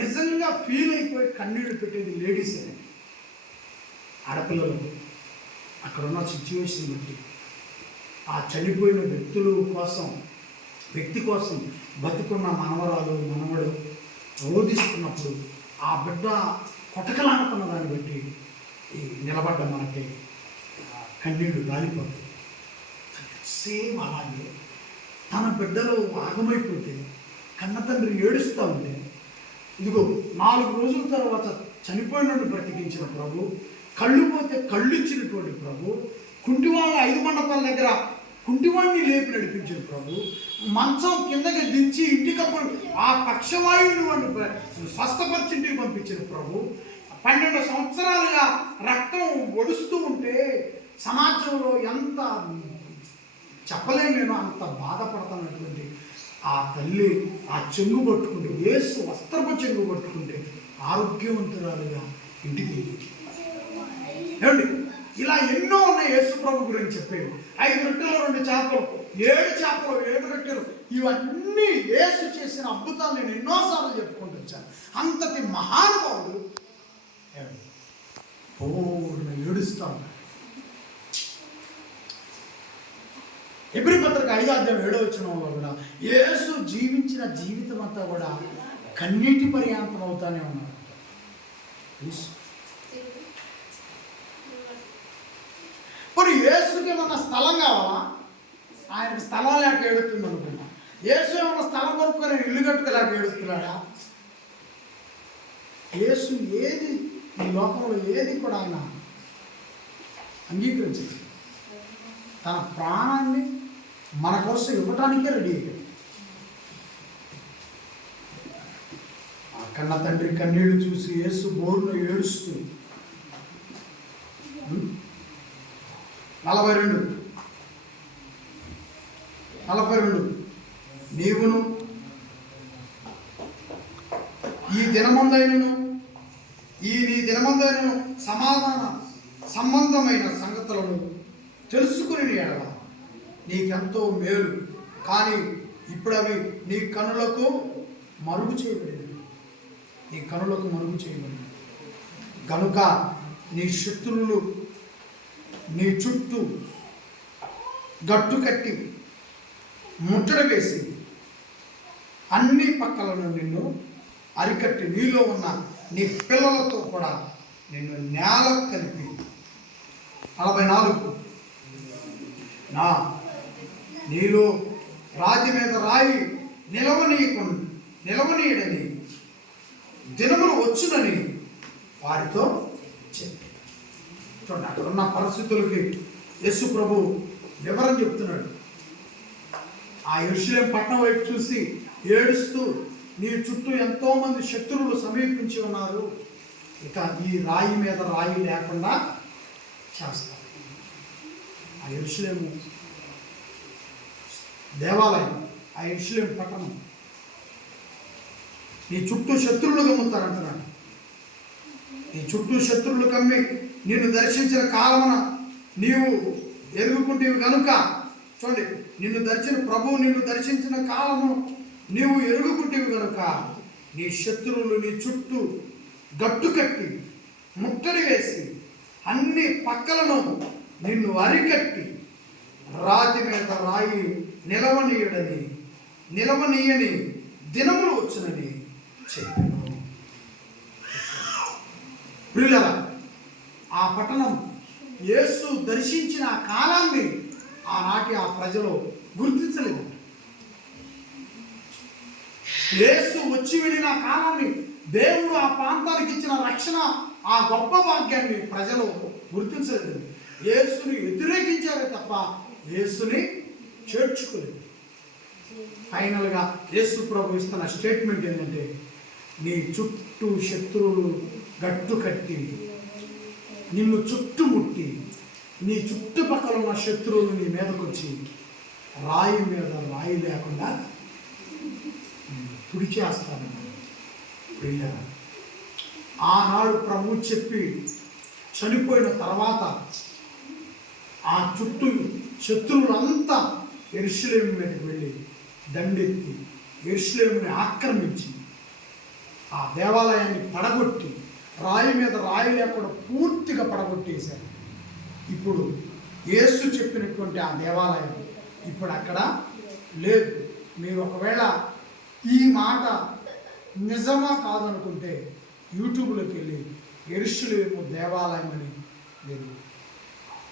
నిజంగా ఫీల్ అయిపోయి కన్నీళ్ళు పెట్టేది లేడీస్ అని. ఆడపిల్లలు అక్కడ ఉన్న సిచ్యువేషన్ బట్టి ఆ చనిపోయిన వ్యక్తి కోసం బతుకున్న మనవరాలు మనవడు రోధిస్తున్నప్పుడు ఆ బిడ్డ కొటకలాడుతున్న దాన్ని బట్టి నిలబడ్డ మనకి కన్నీళ్ళు గాలిపోతాయి. సేమ్ అలాగే తన బిడ్డలో ఆగమైపోతే కన్న తండ్రి ఏడుస్తూ ఉంటే, ఇదిగో 4 రోజుల తర్వాత చనిపోయినట్టు బ్రతికించిన ప్రభు, కళ్ళు పోతే కళ్ళు ఇచ్చినటువంటి ప్రభు, కుంటివాళ్ళ 5 మండపాల దగ్గర కుంటివాడిని లేపి నడిపించిన ప్రభు, మంచం కిందకి దించి ఇంటికప్పుడు ఆ పక్షవాయువుని వాడిని స్వస్థపరిచి ఇంటికి పంపించిన ప్రభు, 12 సంవత్సరాలుగా రక్తం ఒడుస్తూ ఉంటే సమాజంలో ఎంత చెప్పలేను నేను, అంత బాధపడుతున్నటువంటి ఆ తల్లి ఆ చెంగు పట్టుకుంటే, యేసు వస్త్రపు చెంగు పట్టుకుంటే ఆరోగ్యవంతురాలుగా ఇంటికి ఏమండి. ఇలా ఎన్నో ఉన్నాయి యేసు ప్రభు గురించి చెప్పేవి. 5 రొట్టెలు 2 చేపలు, 7 చేపలు 7 రొట్టెలు, ఇవన్నీ యేసు చేసిన అద్భుతాలు నేను ఎన్నోసార్లు చెప్పుకుంటూ వచ్చాను. అంతటి మహానుభావుడు పూర్ణ ఏడుస్తూ ఉన్నాడు. హెబ్రీ పత్రిక 5:7 కూడా యేసు జీవించిన జీవితం అంతా కూడా కన్నీటి పర్యాంతం అవుతానే ఉన్నాడు. మరి యేసుకి ఏమన్నా స్థలం కావాలా? ఆయనకు స్థలం లేక ఏడుతుంది అనుకున్నా. యేసు ఏమన్నా స్థలం కొనుక్కొని ఇల్లు కట్టుకోలేక ఏడుస్తున్నాడా? యేసు ఏది ఈ లోకంలో ఏది కూడా ఆయన అంగీకరించలేదు. తన ప్రాణాన్ని మన కోసం ఇవ్వటానికే రెడీ అయ్యాడు. ఆ కన్న తండ్రి కన్నీళ్లు చూసి యేసు బోరులో ఏడుస్తూ 42 నీవును నీ దినమందైనను సమాధాన సంబంధమైన సంగతులను తెలుసుకుని ఎడల నీకెంతో మేలు, కానీ ఇప్పుడు అవి నీ కనులకు మరుగు చేయబడింది. కనుక నీ శత్రువులు నీ చుట్టూ గట్టు కట్టి ముట్టడి వేసి అన్ని పక్కలను నిన్ను అరికట్టి నీలో ఉన్న నీ పిల్లలతో కూడా నిన్ను నేల కలిపి 44 నీలో రాతి మీద రాయి నిలవనీయడని దినములు వచ్చునని వారితో చెప్పి. చూడండి, అక్కడ ఉన్న పరిస్థితులకి యేసు ప్రభు వివరం చెప్తున్నాడు. ఆ యెరూషలేము పట్టణం వైపు చూసి ఏడుస్తూ, నీ చుట్టూ ఎంతోమంది శత్రువులు సమీపించి ఉన్నారు, ఇక ఈ రాయి మీద రాయి లేకుండా చేస్తారు. ఆ యెరూషలేము దేవాలయం, ఆ యెరూషలేము పట్టణం, నీ చుట్టూ శత్రువులు కమ్ముతారంటున్నాడు. నీ చుట్టూ శత్రువులు కమ్మి నిన్ను దర్శించిన కాలమున నీవు ఎరుగుకుంటేవి కనుక, చూడండి, ప్రభువు నిన్ను దర్శించిన కాలము నీవు ఎరుగుకుంటేవి కనుక నీ శత్రువులు నీ చుట్టూ గట్టు కట్టి ముట్టడి వేసి అన్ని పక్కలను నిన్ను అరికట్టి రాతి మీద రాయి నిలవనీయని దినములు వచ్చునని చెప్పాను. ప్రియులారా, ఆ పట్టణం యేసు దర్శించిన కాలాన్ని ఆనాటి ఆ ప్రజలు గుర్తించలేదు. యేసు వచ్చి వెళ్ళిన కాలాన్ని, దేవుడు ఆ ప్రాంతానికి ఇచ్చిన రక్షణ, ఆ గొప్ప భాగ్యాన్ని ప్రజలు గుర్తించలేదు. యేసుని వ్యతిరేకించారే తప్ప యేసుని చేర్చుకోలేదు. ఫైనల్గా యేసు ప్రభు ఇస్తున్న స్టేట్మెంట్ ఏంటంటే, నీ చుట్టూ శత్రువులు గట్టు కట్టి నిన్ను చుట్టుముట్టి నీ చుట్టుపక్కల ఉన్న శత్రువులు నీ మీదకి వచ్చి రాయి మీద రాయి లేకుండా తుడిచేస్తాను. ఆనాడు ప్రభు చెప్పి చనిపోయిన తర్వాత ఆ చుట్టూ శత్రువులంతా యెరూషలేము మీదకి వెళ్ళి దండెత్తి యెరూషలేముని ఆక్రమించి ఆ దేవాలయాన్ని పడగొట్టి రాయి మీద రాయి లేకుండా పూర్తిగా పడగొట్టేశారు. ఇప్పుడు యేసు చెప్పినటువంటి ఆ దేవాలయం ఇప్పుడు అక్కడ లేదు. మీరు ఒకవేళ ఈ మాట నిజమా కాదనుకుంటే యూట్యూబ్లోకి వెళ్ళి యెరూషలేము దేవాలయం అని మీరు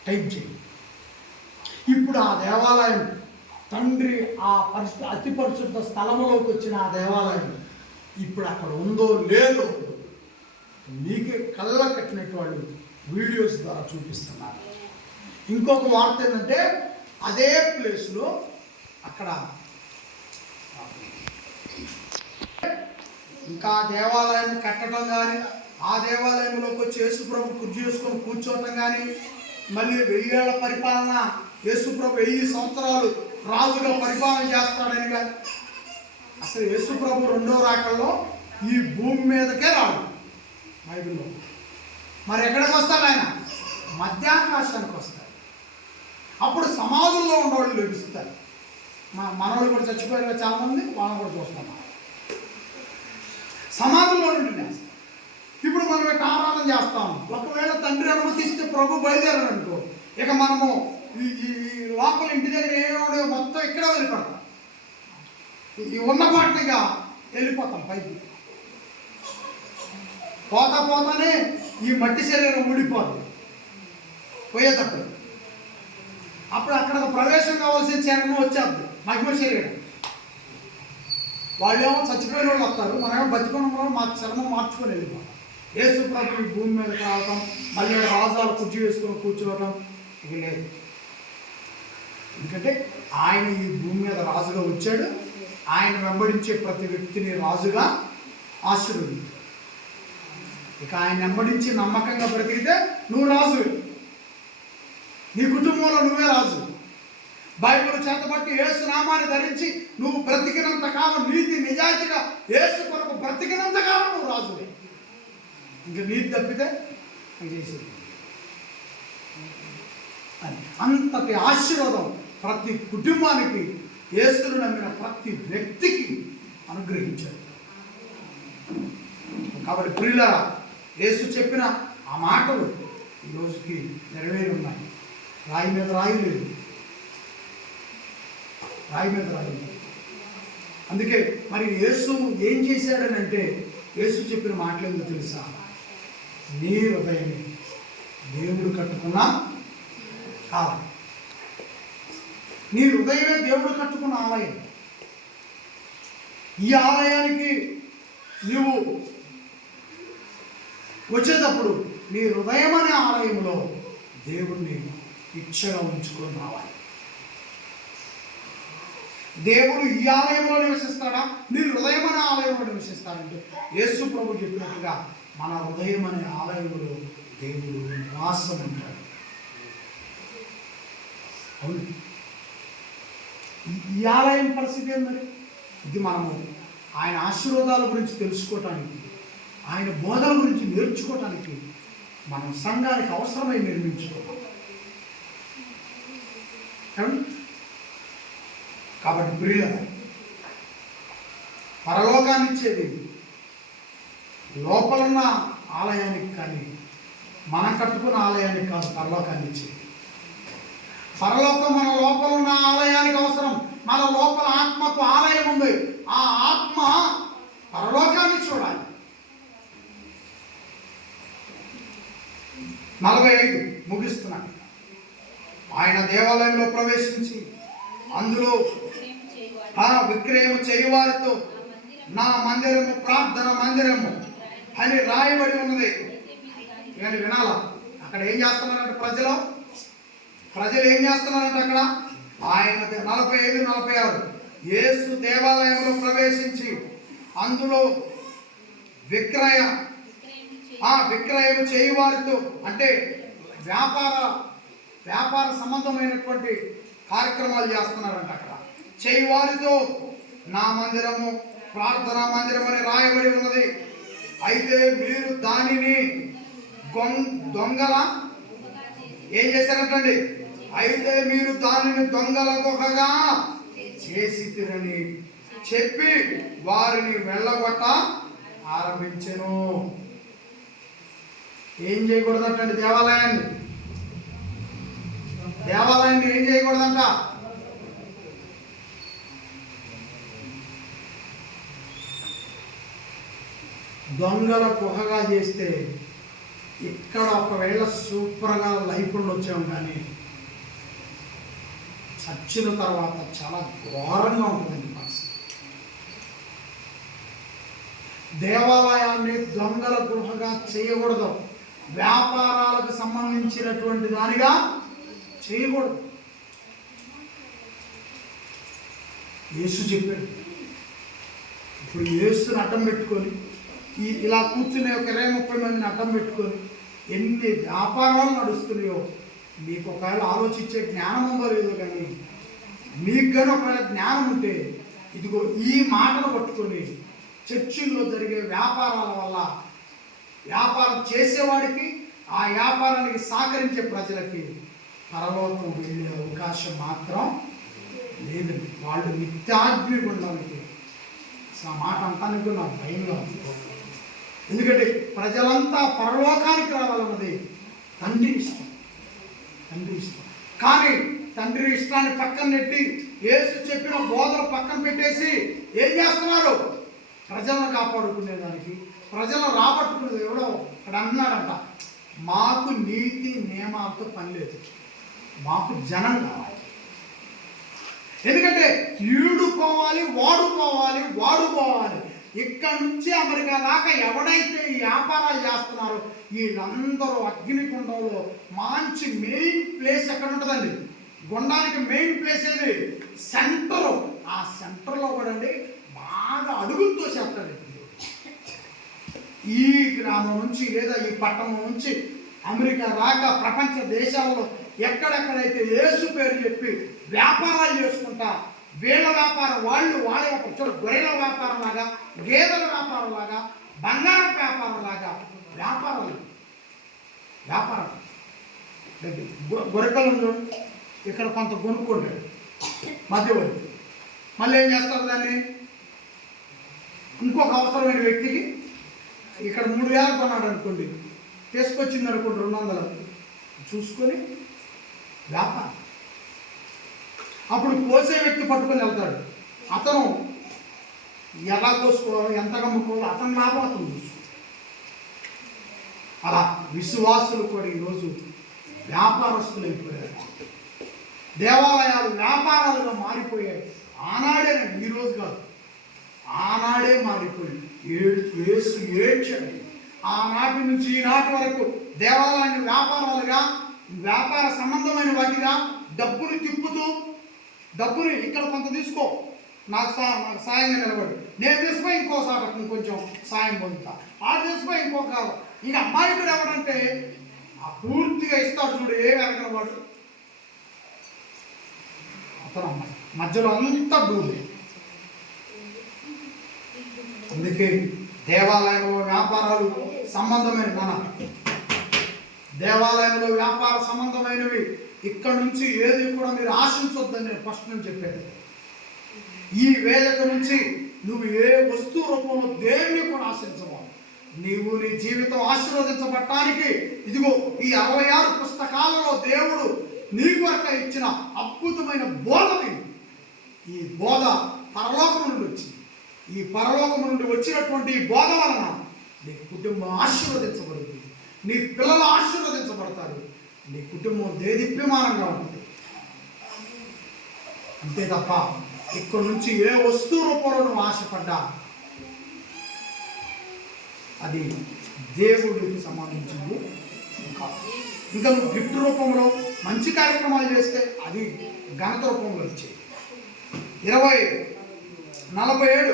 టైప్ చేయండి. ఇప్పుడు ఆ దేవాలయం తండ్రి ఆ అతి పరిశుద్ధ స్థలంలోకి వచ్చిన ఆ దేవాలయం ఇప్పుడు అక్కడ ఉందో లేదో మీకే కళ్ళ కట్టినట్టు వాళ్ళు వీడియోస్ ద్వారా చూపిస్తున్నారు. ఇంకొక వార్త ఏంటంటే, అదే ప్లేస్లో అక్కడ ఇంకా దేవాలయం కట్టడం కానీ, ఆ దేవాలయంలోకి వచ్చి యేసుప్రభు కుర్చీ చేసుకొని కూర్చోవటం కానీ, మళ్ళీ 1000 ఏళ్ల పరిపాలన, యేసుప్రభు 1000 సంవత్సరాలు రాజుగా పరిపాలన చేస్తాడని కానీ, అసలు యేసుప్రభు రెండో రాకల్లో ఈ భూమి మీదకే రాడు బైబిల్లో. మరి ఎక్కడికి వస్తాడు ఆయన? మధ్యాకాశానికి వస్తాడు. అప్పుడు సమాధుల్లో ఉన్నవాళ్ళు లభిస్తారు. మనవాళ్ళు కూడా చచ్చిపోయారు చాలామంది, వాళ్ళని కూడా చూస్తాం. సమాధుల్లో నుండి నేస్తాం. ఇప్పుడు మనం ఇట్లా ఆరాధన చేస్తాం. ఒకవేళ తండ్రి అనుమతిస్తే ప్రభు బయలుదేరాడు అనుకో, ఇక మనము ఈ లోపల ఇంటి దగ్గర ఏమో మొత్తం ఇక్కడే వదిలిపెడతాం. ఈ ఉన్నపాటిగా వెళ్ళిపోతాం పైకి. పోతానే ఈ మట్టి శరీరం ఊడిపోద్ది పోయేటప్పుడు. అప్పుడు అక్కడ ప్రవేశం కావాల్సిన శరీరం వచ్చేద్ది, మహిమ శరీరం. వాళ్ళేమో చచ్చిపోయిన వాళ్ళు వస్తారు, మనమేమో బతికున్న వాళ్ళు మా శరీరం మార్చుకొని వెళ్ళిపోతాం. యేసు ప్రభు ఈ భూమి మీదకి రావటం, మళ్ళీ రాజాలు కుర్చీ వేసుకొని కూర్చోవటం ఇక లేదు. ఎందుకంటే ఆయన ఈ భూమి మీద రాజుగా వచ్చాడు. ఆయన వెంబడించే ప్రతి వ్యక్తిని రాజుగా ఆశీర్వదించాడు. ఇక ఆయన వెంబడించి నమ్మకంగా బ్రతికితే నువ్వు రాజు, నీ కుటుంబంలో నువ్వే రాజు. బైబిల్ చేతబట్టి యేసు నామాన్ని ధరించి నువ్వు బ్రతికినంత కాలం, నీతి నిజాయితీగా యేసు కొరకు బ్రతికినంత కాలం నువ్వు రాజువే. ఇంకా నీతి తప్పితే చేసేది అంతటి ఆశీర్వాదం ప్రతి కుటుంబానికి, యేసును నమ్మిన ప్రతి వ్యక్తికి అనుగ్రహించాడు. కాబట్టి ప్రియులారా, యేసు చెప్పిన ఆ మాటలు ఈరోజుకి నెరవేరి ఉన్నాయి. రాయి మీద రాయి లేదు, రాయి మీద రాయి లేదు. అందుకే మరి యేసు ఏం చేశాడని అంటే, యేసు చెప్పిన మాటలు ఏందో తెలుసా? నీ హృదయం దేవుడు కట్టుకున్న ఆలయం. నీ హృదయమే దేవుడు కట్టుకున్న ఆలయం. ఈ ఆలయానికి నువ్వు వచ్చేటప్పుడు నీ హృదయం అనే ఆలయంలో దేవుణ్ణి ఇచ్చగా ఉంచుకొని రావాలి. దేవుడు ఈ ఆలయంలో నివసిస్తాడా, నీ హృదయం అనే ఆలయంలో నివసిస్తాడంటే, యేసు ప్రభు చెప్పినట్టుగా మన హృదయం అనే ఆలయంలో దేవుడు నివాసం ఉంటాడు. అవును, ఈ ఆలయం పరిస్థితి ఏంటంటే, ఇది మనము ఆయన ఆశీర్వాదాల గురించి తెలుసుకోవటానికి, ఆయన బోధల గురించి నేర్చుకోవటానికి మనం సంఘానికి అవసరమై నిర్మించుకోవాలి. కాబట్టి ప్రియుల, పరలోకాన్ని ఇచ్చేది లోపలున్న ఆలయానికి కానీ మనం కట్టుకున్న ఆలయానికి కాదు. పరలోకాన్ని ఇచ్చేది పరలోకం మన లోపల ఉన్న ఆలయానికి అవసరం. మన లోపల ఆత్మకు ఆలయం ఉంది. ఆ ఆత్మ పరలోకాన్ని చూడాలి. 45 ముగిస్తున్నాను. ఆయన దేవాలయంలో ప్రవేశించి అందులో విక్రయము చేయవారితో నా మందిరము ప్రార్థన మందిరము అని రాయబడి ఉన్నది. కానీ వినాలా, అక్కడ ఏం చేస్తున్నారంటే ప్రజలు ఏం చేస్తున్నారంటే, అక్కడ ఆయన 45-46 యేసు దేవాలయంలో ప్రవేశించి అందులో విక్రయం చేయువారితో, అంటే వ్యాపార సంబంధమైనటువంటి కార్యక్రమాలు చేస్తున్నారంట. అక్కడ చేయువారితో నా మందిరము ప్రార్థనా మందిరం అని రాయబడి ఉన్నది. అయితే మీరు దానిని దొంగల ఏం చేశారంటండి? అయితే మీరు దానిని దొంగల గుహగా చేసి తిరని చెప్పి వారిని వెళ్ళగొట్ట ఆరంభించెను. ఏం చేయకూడదంటండి? దేవాలయాన్ని ఏం చేయకూడదంట? దొంగల గుహగా చేస్తే ఇక్కడ ఒకవేళ సూపర్గా లైఫ్ వచ్చాము, కానీ చచ్చిన తర్వాత చాలా ఘోరంగా ఉంటుందండి పరిస్థితి. దేవాలయాన్ని దొంగల గృహగా చేయకూడదు. వ్యాపారాలకు సంబంధించినటువంటి దానిగా చేయకూడదు. యేసు చెప్పాడు. ఇప్పుడు యేసుని అడ్డం పెట్టుకొని ఇలా కూర్చునే ఒక 20-30 మందిని అడ్డం పెట్టుకొని ఎన్ని వ్యాపారాలు నడుస్తున్నాయో మీకు ఒకవేళ ఆలోచించే జ్ఞానం ఉందో లేదో, కానీ మీకు కానీ ఒకవేళ జ్ఞానం ఉంటే ఇదిగో ఈ మాటను పట్టుకొని చర్చిల్లో జరిగే వ్యాపారాల వల్ల వ్యాపారం చేసేవాడికి, ఆ వ్యాపారానికి సహకరించే ప్రజలకి పరలోకం వెళ్ళే అవకాశం మాత్రం లేదండి. వాళ్ళు నిత్యాగ్ని గుండానికి ఆ మాట అంటానికి నాకు భయంగా ఉంది. ఎందుకంటే ప్రజలంతా పరలోకానికి రావాలన్నది తండ్రి ఇష్టం. కానీ తండ్రి ఇష్టాన్ని పక్కన నెట్టి యేసు చెప్పిన బోధన పక్కన పెట్టేసి ఏం చేస్తున్నారు? ప్రజలను కాపాడుకునేదానికి, ప్రజలను రాబట్టుకునేది. ఎవడో అక్కడ అన్నాడంట, మాకు నీతి నియమాలతో పని లేదు, మాకు జనం కావాలి. ఎందుకంటే ఈడు పోవాలి, వాడు పోవాలి. ఇక్కడ నుంచి అమెరికా దాకా ఎవడైతే ఈ వ్యాపారాలు చేస్తున్నారో వీళ్ళందరూ అగ్నిగుండంలో మంచి మెయిన్ ప్లేస్ ఎక్కడ ఉంటుందండి? గుండానికి మెయిన్ ప్లేస్ ఏది? సెంటర్. ఆ సెంటర్లో కూడా అండి బాగా అడుగులతో చేస్తాడు. ఈ గ్రామం నుంచి లేదా ఈ పట్టణం నుంచి అమెరికా దాకా ప్రపంచ దేశాల్లో ఎక్కడెక్కడైతే యేసు పేరు చెప్పి వ్యాపారాలు చేసుకుంటా, వీళ్ళ వ్యాపారం వాళ్ళ వ్యాపారం చూడ, గొర్రెల వ్యాపారం లాగా, గేదెల వ్యాపారం లాగా, బంగారం వ్యాపారం లాగా వ్యాపారం గొర్రెకలు ఇక్కడ కొంత కొనుక్కుంటాడు మధ్యవర్తి. మళ్ళీ ఏం చేస్తారు? దాన్ని ఇంకొక అవసరమైన వ్యక్తికి ఇక్కడ 3,000 కొన్నాడు అనుకోండి, తీసుకొచ్చింది అనుకోండి 200 చూసుకొని వ్యాపారం. అప్పుడు కోసే వ్యక్తి పట్టుకొని వెళ్తాడు. అతను ఎలా కోసుకోవాలో, ఎంత కమ్ముకోవాలో అతను లాభం అతను చూసుకో. అలా విశ్వాసులు కూడా ఈరోజు వ్యాపారస్తులు అయిపోయారు. దేవాలయాలు వ్యాపారాలుగా మారిపోయాయి. ఆనాడేనండి, ఈరోజు కాదు, ఆనాడే మారిపోయి యేసు ఏడ్చాడు. ఆనాటి నుంచి ఈనాటి వరకు దేవాలయాన్ని వ్యాపారాలుగా, వ్యాపార సంబంధమైన వాటిగా డబ్బుని తిప్పుతూ, డబ్బుని ఇక్కడ కొంత తీసుకో, నాకు సాయంగా నిలబడి, నేను తీసుకుపోయి ఇంకోసారి ఇంకొంచెం సాయం పొందుతా, ఆ తీసుకుపోయి ఇంకొక. ఇక అమాయకుడు ఎవడంటే ఆ పూర్తిగా ఇస్తాడు చూడు, ఏ వెనకన వాడు అతను అమ్మాయి మధ్యలో అంతా డూబే. అందుకే దేవాలయంలో వ్యాపారాలు సంబంధమైన దేవాలయంలో వ్యాపార సంబంధమైనవి ఇక్కడ నుంచి ఏది కూడా మీరు ఆశించొద్దని నేను ఫస్ట్ నుంచి చెప్పేది. ఈ వేదిక నుంచి నువ్వు ఏ వస్తువు రూపంలో దేన్ని కూడా ఆశించవు. నీవు నీ జీవితం ఆశీర్వదించబడటానికి ఇదిగో ఈ 66 పుస్తకాలలో దేవుడు నీ కొరక ఇచ్చిన అద్భుతమైన బోధ. ఈ బోధ పరలోకం నుండి వచ్చింది. ఈ పరలోకం నుండి వచ్చినటువంటి ఈ బోధ వలన నీ కుటుంబం ఆశీర్వదించబడుతుంది, నీ పిల్లలు ఆశీర్వదించబడతారు, నీ కుటుంబం దేదీప్యమానంగా ఉంటుంది. అంతే తప్ప ఇక్కడ నుంచి ఏ వస్తువు రూపంలో నువ్వు ఆశపడ్డా అది దేవుడికి సంబంధించింది. ఇంకా నువ్వు గిఫ్ట్ రూపంలో మంచి కార్యక్రమాలు చేస్తే అది ఘనత రూపంలో వచ్చేది. 47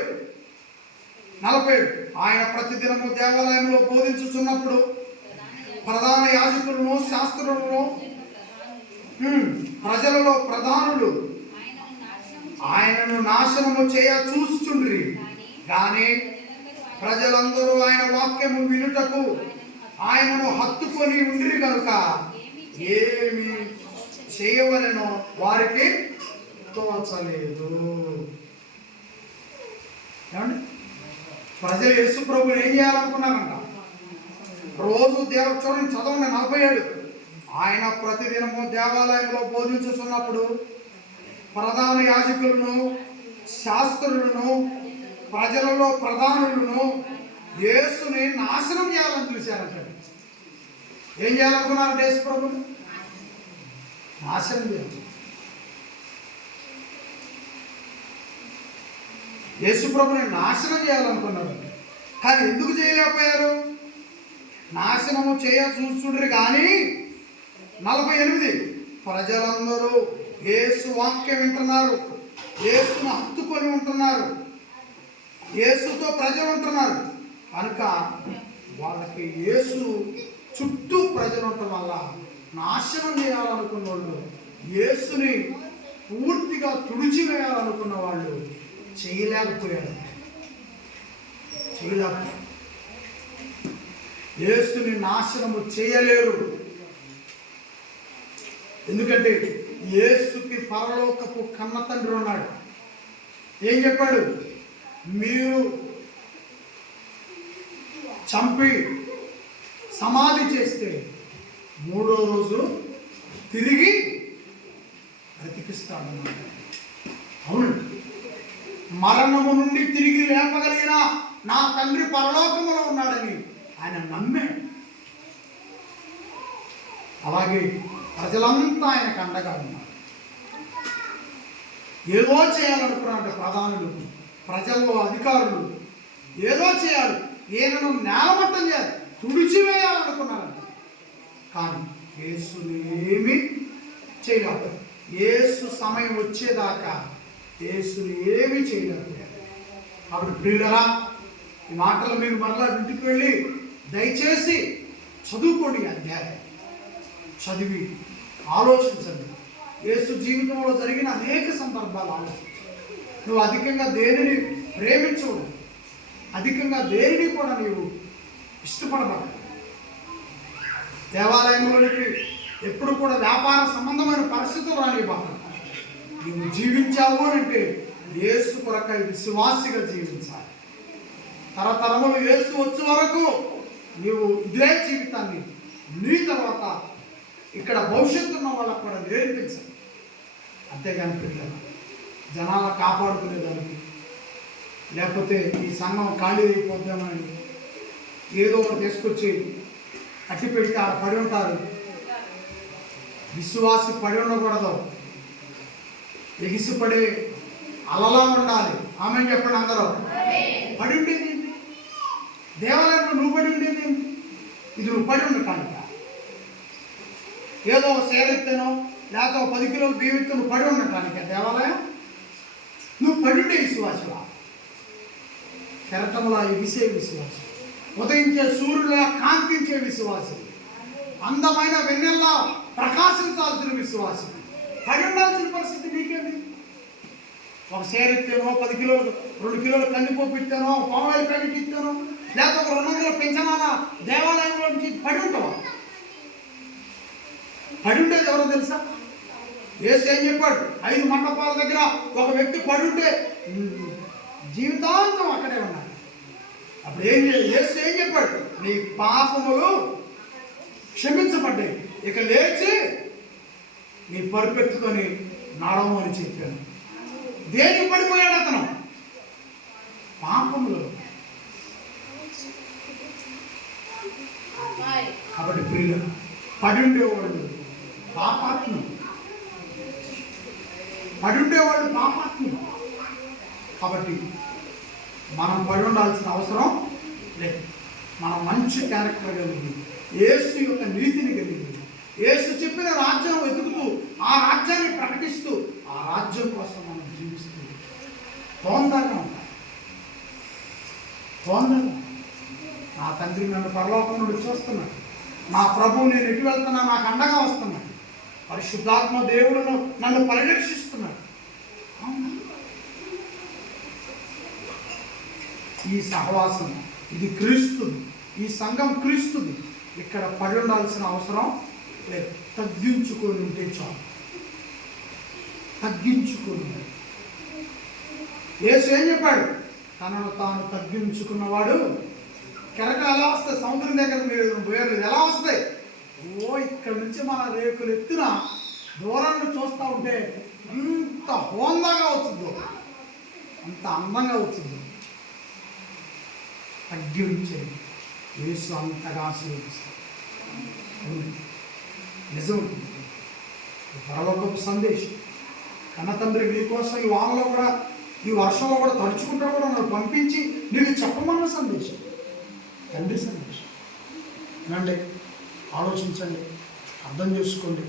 ఆయన ప్రతిదినము దేవాలయంలో బోధించుచున్నప్పుడు ప్రధాన యాజకులను శాస్త్రులను ప్రజలలో ప్రధానులు ఆయనను నాశనము చేయ చూస్తుండ్రి. కానీ ప్రజలందరూ ఆయన వాక్యము వినుటకు ఆయనను హత్తుకొని ఉండిరి కనుక ఏమి చేయవలెనో వారికి తోచలేదు. ఏమండి, ప్రజలు యేసు ప్రభుని ఏం చేయాలనుకున్నారంట? రోజు చూడండి, చదవండి 47. ఆయన ప్రతిదినము దేవాలయంలో బోధించుతున్నప్పుడు ప్రధాన యాజకులను శాస్త్రులను ప్రజలలో ప్రధానులను యేసుని నాశనం చేయాలని చూశారంట. ఏం చేయాలనుకున్నారంటే యేసు ప్రభుని నాశనం చేయాలి. యేసు ప్రభుని నాశనం చేయాలనుకున్నారు. కానీ ఎందుకు చేయలేకపోయారు? నాశనము చేయ చూస్తుండ్రు. కానీ 48 ప్రజలందరూ యేసు వాక్యం వింటున్నారు, యేసును హత్తుకొని ఉంటున్నారు, యేసుతో ప్రజలు ఉంటున్నారు కనుక వాళ్ళకి యేసు చుట్టూ ప్రజలు ఉండటం వల్ల నాశనం చేయాలనుకున్న వాళ్ళు, యేసుని పూర్తిగా తుడిచివేయాలనుకున్న వాళ్ళు చేయలేకపోయారు. యేసుని నాశనము చేయలేరు. ఎందుకంటే యేసుకి పరలోకపు కన్న తండ్రి ఉన్నాడు. ఏం చెప్పాడు? మీరు చంపి సమాధి చేస్తే 3వ రోజు తిరిగి బ్రతికిస్తాడు. అవును, మరణము నుండి తిరిగి లేపగలిగిన నా తండ్రి పరలోకములో ఉన్నాడని ఆయన నమ్మాడు. అలాగే ప్రజలంతా ఆయనకు అండగా ఉన్నారు. ఏదో చేయాలనుకున్నారంటే ప్రధానులు, ప్రజల్లో అధికారులు ఏదో చేయాలి, ఈయనను నేలమట్టం చేయాలి, తుడిచివేయాలనుకున్నారంట. కానీ యేసుని ఏమీ చేయలేకపోయారు. యేసు సమయం వచ్చేదాకా యేసుని ఏమీ చేయలేకపోయారు. కాబట్టి ప్రియులరా, ఈ మాటలు మీరు మరలా ఇంటికి వెళ్ళి దయచేసి చదువుకోండి. అధ్యాయం చదివి ఆలోచించండి. యేసు జీవితంలో జరిగిన అనేక సందర్భాలు ఆలోచించండి. నువ్వు అధికంగా దేనిని ప్రేమించవు, అధికంగా దేనిని కూడా నీవు ఇష్టపడబాకు. దేవాలయంలోనికి ఎప్పుడు కూడా వ్యాపార సంబంధమైన పరిస్థితులు రానివ్వబాకు. నువ్వు జీవించావు అంటే యేసు కొరకై విశ్వాసిగా జీవించాలి. తరతరములు యేసు వచ్చే వరకు నీవు ఇదే జీవితాన్ని నీ తర్వాత ఇక్కడ భవిష్యత్తు ఉన్న వాళ్ళకు కూడా నేర్పించాలి. అంతేగాని పిల్లలు జనాలను కాపాడుకునేదానికి, లేకపోతే ఈ సంఘం ఖాళీ అయిపోద్దామని ఏదో ఒకటి తీసుకొచ్చి అట్టి పెట్టి పడి ఉంటారు. విశ్వాసి పడి ఉండకూడదు, ఎగిసిపడే అలలా ఉండాలి. ఆమె చెప్పండి అందరూ. పడి ఉండేది ఏంటి? దేవాలయంలో నువ్వు పడి ఉండేది ఏంటి? ఇది నువ్వు పడి ఉండటానికి. ఏదో సేరెత్తనో లేకపోతే 10 కిలోలు బియ్యం నువ్వు పడి ఉండటానికి దేవాలయం. నువ్వు పడి ఉండే విశ్వాసులా, కెరటములా ఎగిసే విశ్వాసం, ఉదయించే సూర్యులా కాంతించే విశ్వాసం, అందమైన వెన్నెల్లా ప్రకాశించాల్సిన విశ్వాసం. పడి ఉండాల్సిన పరిస్థితి నీకేంటి? ఒక సేరెత్తానో 10 కిలోలు 2 కిలోలు కందిపప్పు ఇస్తానో, పామాయిల్ ప్యాకెట్ ఇస్తానో, లేకపోతే 200 పెంచనానా దేవాలయంలో నుంచి పడి ఉంటావా? పడి ఉండేది ఎవరో తెలుసా? యేసు ఏం చెప్పాడు? 5 మండపాల దగ్గర ఒక వ్యక్తి పడి ఉంటే జీవితాంతం అక్కడే ఉన్నాడు. అప్పుడు యేసు ఏం చెప్పాడు? నీ పాపములు క్షమించబడ్డాయి, ఇక లేచి నీ పరుపెత్తుకొని నడవు అని చెప్పాను. దేనికి పడిపోయాడు అతను? పాపములు. కాబట్టి ప్రియులు, పడి ఉండేవాళ్ళు పాపాత్ములు, పడి ఉండేవాళ్ళు పాపాత్ములు. కాబట్టి మనం పడి ఉండాల్సిన అవసరం లేదు. మనం మంచి క్యారెక్టర్ కలిగి, యేసు యొక్క నీతిని కలిగి, యేసు చెప్పిన రాజ్యం వెతుకుతూ ఆ రాజ్యాన్ని ప్రకటిస్తూ ఆ రాజ్యం కోసం మనం జీవిస్తూ తోందరగా ఉంటాం. నా తండ్రి నన్ను పరలోకం నుండి చూస్తున్నాడు, నా ప్రభువు నేను ఎటు వెళ్తున్నా నాకు అండగా వస్తున్నాడు, పరిశుద్ధాత్మ దేవుడును నన్ను పరిరక్షిస్తున్నాడు. ఈ సహవాసం ఇది క్రీస్తుది, ఈ సంఘం క్రీస్తుది. ఇక్కడ పడి ఉండాల్సిన అవసరం లేదు. తగ్గించుకొని ఉంటే చాలు. తగ్గించుకొని. యేసు ఏం చెప్పాడు? తనను తాను తగ్గించుకున్నవాడు కెరటం ఎలా వస్తాయి? సముద్రం దగ్గర మీరు వేర్లు ఎలా వస్తాయి? ఇక్కడ నుంచి మన రేకులు ఎత్తున దూరాన్ని చూస్తూ ఉంటే అంత హోందాగా వచ్చిందో, అంత అందంగా వచ్చింది. తగ్గించేది యేసు అంతగా ఆశీర్వదిస్తాడు. నిజం. పరలోకపు సందేశం. కన్న తండ్రి నీకోసం ఈ వానలో కూడా, ఈ వర్షంలో కూడా తడుచుకుంటూ కూడా నన్ను పంపించి నీకు చెప్పమన్న సందేశం, తండ్రి సందేశం. వినండి, ఆలోచించండి, అర్థం చేసుకోండి.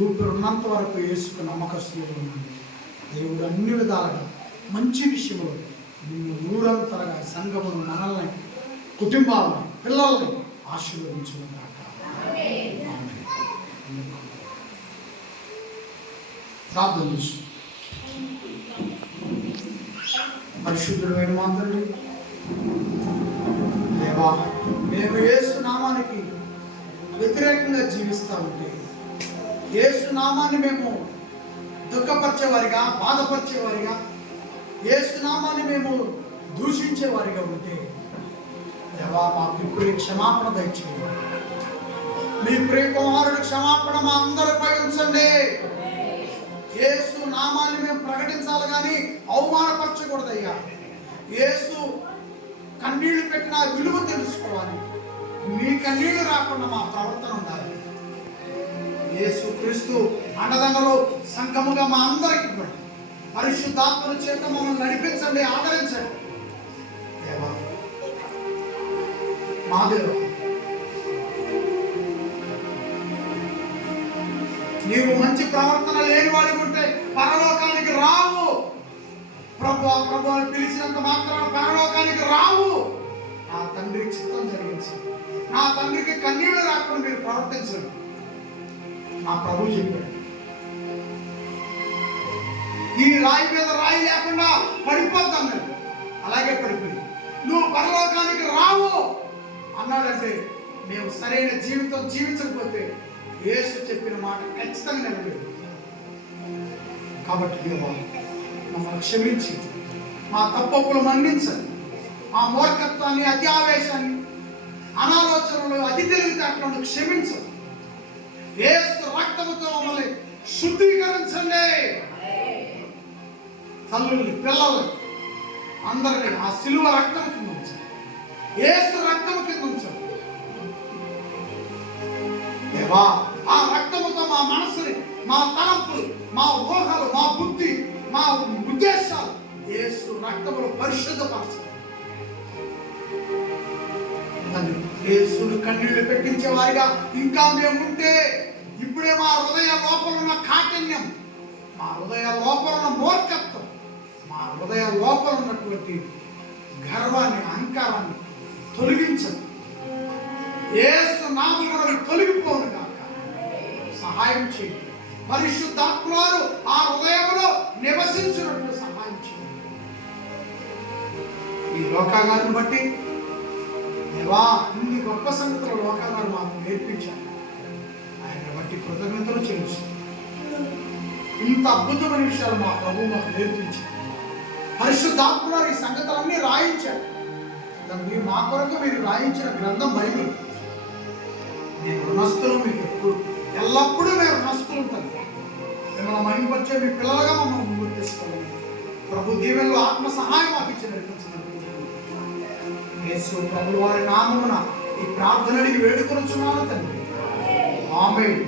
ఊపిరి ఉన్నంత వరకు యేసుకు నమ్మకస్తులు ఉండండి. దేవుడు అన్ని విధాలుగా మంచి విషయంలో నిన్ను నూరంతరగా సంఘమును, మనల్ని, కుటుంబాలను, పిల్లల్ని ఆశీర్వదించుగాక. ప్రార్థన చేసు. పరిశుద్ధుడైన మా తండ్రి, దేవా, మేము యేసు నామానికి వ్యతిరేకంగా జీవిస్తూ ఉంటే, యేసు నామాన్ని మేము దుఃఖపరిచేవారిగా, బాధపరిచేవారిగా, యేసు నామాన్ని మేము దూషించేవారిగా ఉంటే, దేవా మాకు ఇప్పుడే క్షమాపణ దయచేయండి. మీ ప్రియ కుమారుడు క్షమాపణ మా అందరిపై ఉంచండి. యేసు నామాన్ని మేము ప్రకటించాలి కానీ అవమానపరచకూడదయ్యా. యేసు కన్నీళ్లు పెట్టిన విలువ తెలుసుకోవాలి. మీ కన్నీళ్లు రాకుండా మా ప్రవర్తన ఉండాలి. యేసు క్రీస్తు అండదండలో సంఘముగా మా అందరికి ఇవ్వండి. పరిశుద్ధాత్మల చేత మమ్మల్ని నడిపించండి, ఆదరించండి. దేవా, మా దేవా, నీవు మంచి ప్రవర్తన లేని వాడికి ఉంటే పరలోకానికి రావు. ప్రభు పిలిచినంత మాత్రాన పరలోకానికి రావు. నా తండ్రి చిత్తం జరిగించి, నా తండ్రికి కన్నీళ్లు రాకుండా మీరు ప్రవర్తించండి. నా ప్రభు చెప్పాడు, ఈ రాయి మీద రాయి లేకుండా పడిపోతాం మేము. అలాగే పడిపోయింది. నువ్వు పరలోకానికి రావు అన్నాడంటే మేము సరైన జీవితం జీవించకపోతే యేసు చెప్పిన మాట ఖచ్చితంగా నెరవేరు. కాబట్టి దేవా, మమ్మల్ని క్షమించి మా తప్పులు మన్నించండి. మా మూర్ఖత్వాన్ని, అతి ఆవేశాన్ని, అనాలోచనలు, అతి తెలివితేటలను క్షమించండి. యేసు రక్తముతో మమ్మల్ని శుద్ధీకరించండి. తల్లుల్ని, పిల్లల్ని అందరినీ ఆ సిలువ రక్తము కింద ఉంచండి. యేసు రక్తము కింద ఉంచండి. దేవా, ఆ రక్తముతో మా మనసుని, మా తలంపులు, మా ఊహలు, మా బుద్ధి, మా ఉద్దేశాలు యేసు రక్తములో పరిశుద్ధపరచండి. యేసును కన్నీళ్లు పెట్టించే వారిగా ఇంకా మేము ఉంటే, ఇప్పుడే మా హృదయ లోపల ఉన్న కాఠిన్యం, మా హృదయ లోపల ఉన్న మూర్ఖత్వం, మా హృదయ లోపల ఉన్నటువంటి గర్వాన్ని, అహంకారాన్ని తొలగించండి. యేసు నామమున తొలగిపోను గాక సహాయం చేయండి. పరిశుద్ధాత్మవారు ఆ హృదయంలో నివసించినట్లు సహాయం చేయండి. ఈ లోకాగారిని బట్టి దేవా, ఇన్ని గొప్ప సంగతులు లోకాగారు మాకు నేర్పించారు. ఆయన బట్టి కృతజ్ఞతలు చెల్లిస్తాం. ఇంత అద్భుతమైన విషయాలు మా ప్రభు మాకు నేర్పించారు. పరిశుద్ధాత్మవారు ఈ సంగతులన్నీ రాయించారు. మా కొరకు మీరు రాయించిన గ్రంథం బైబిల్. నేను రుణస్థులు, మీకు ఎప్పుడు ఎల్లప్పుడూ మేము రుణస్థులు ఉంటాను. మిమ్మల్ని మహిమపరిచే మీ పిల్లలుగా మమ్మల్ని గుర్తిస్తాము. ప్రభు దీవెనలో ఆత్మ సహాయం మాకు ఇచ్చి నడిపించినందుకు యేసు ప్రభువు వారి నామమున ఈ ప్రార్థన అడిగి వేడుకొనుచున్నాను తండ్రి. ఆమేన్.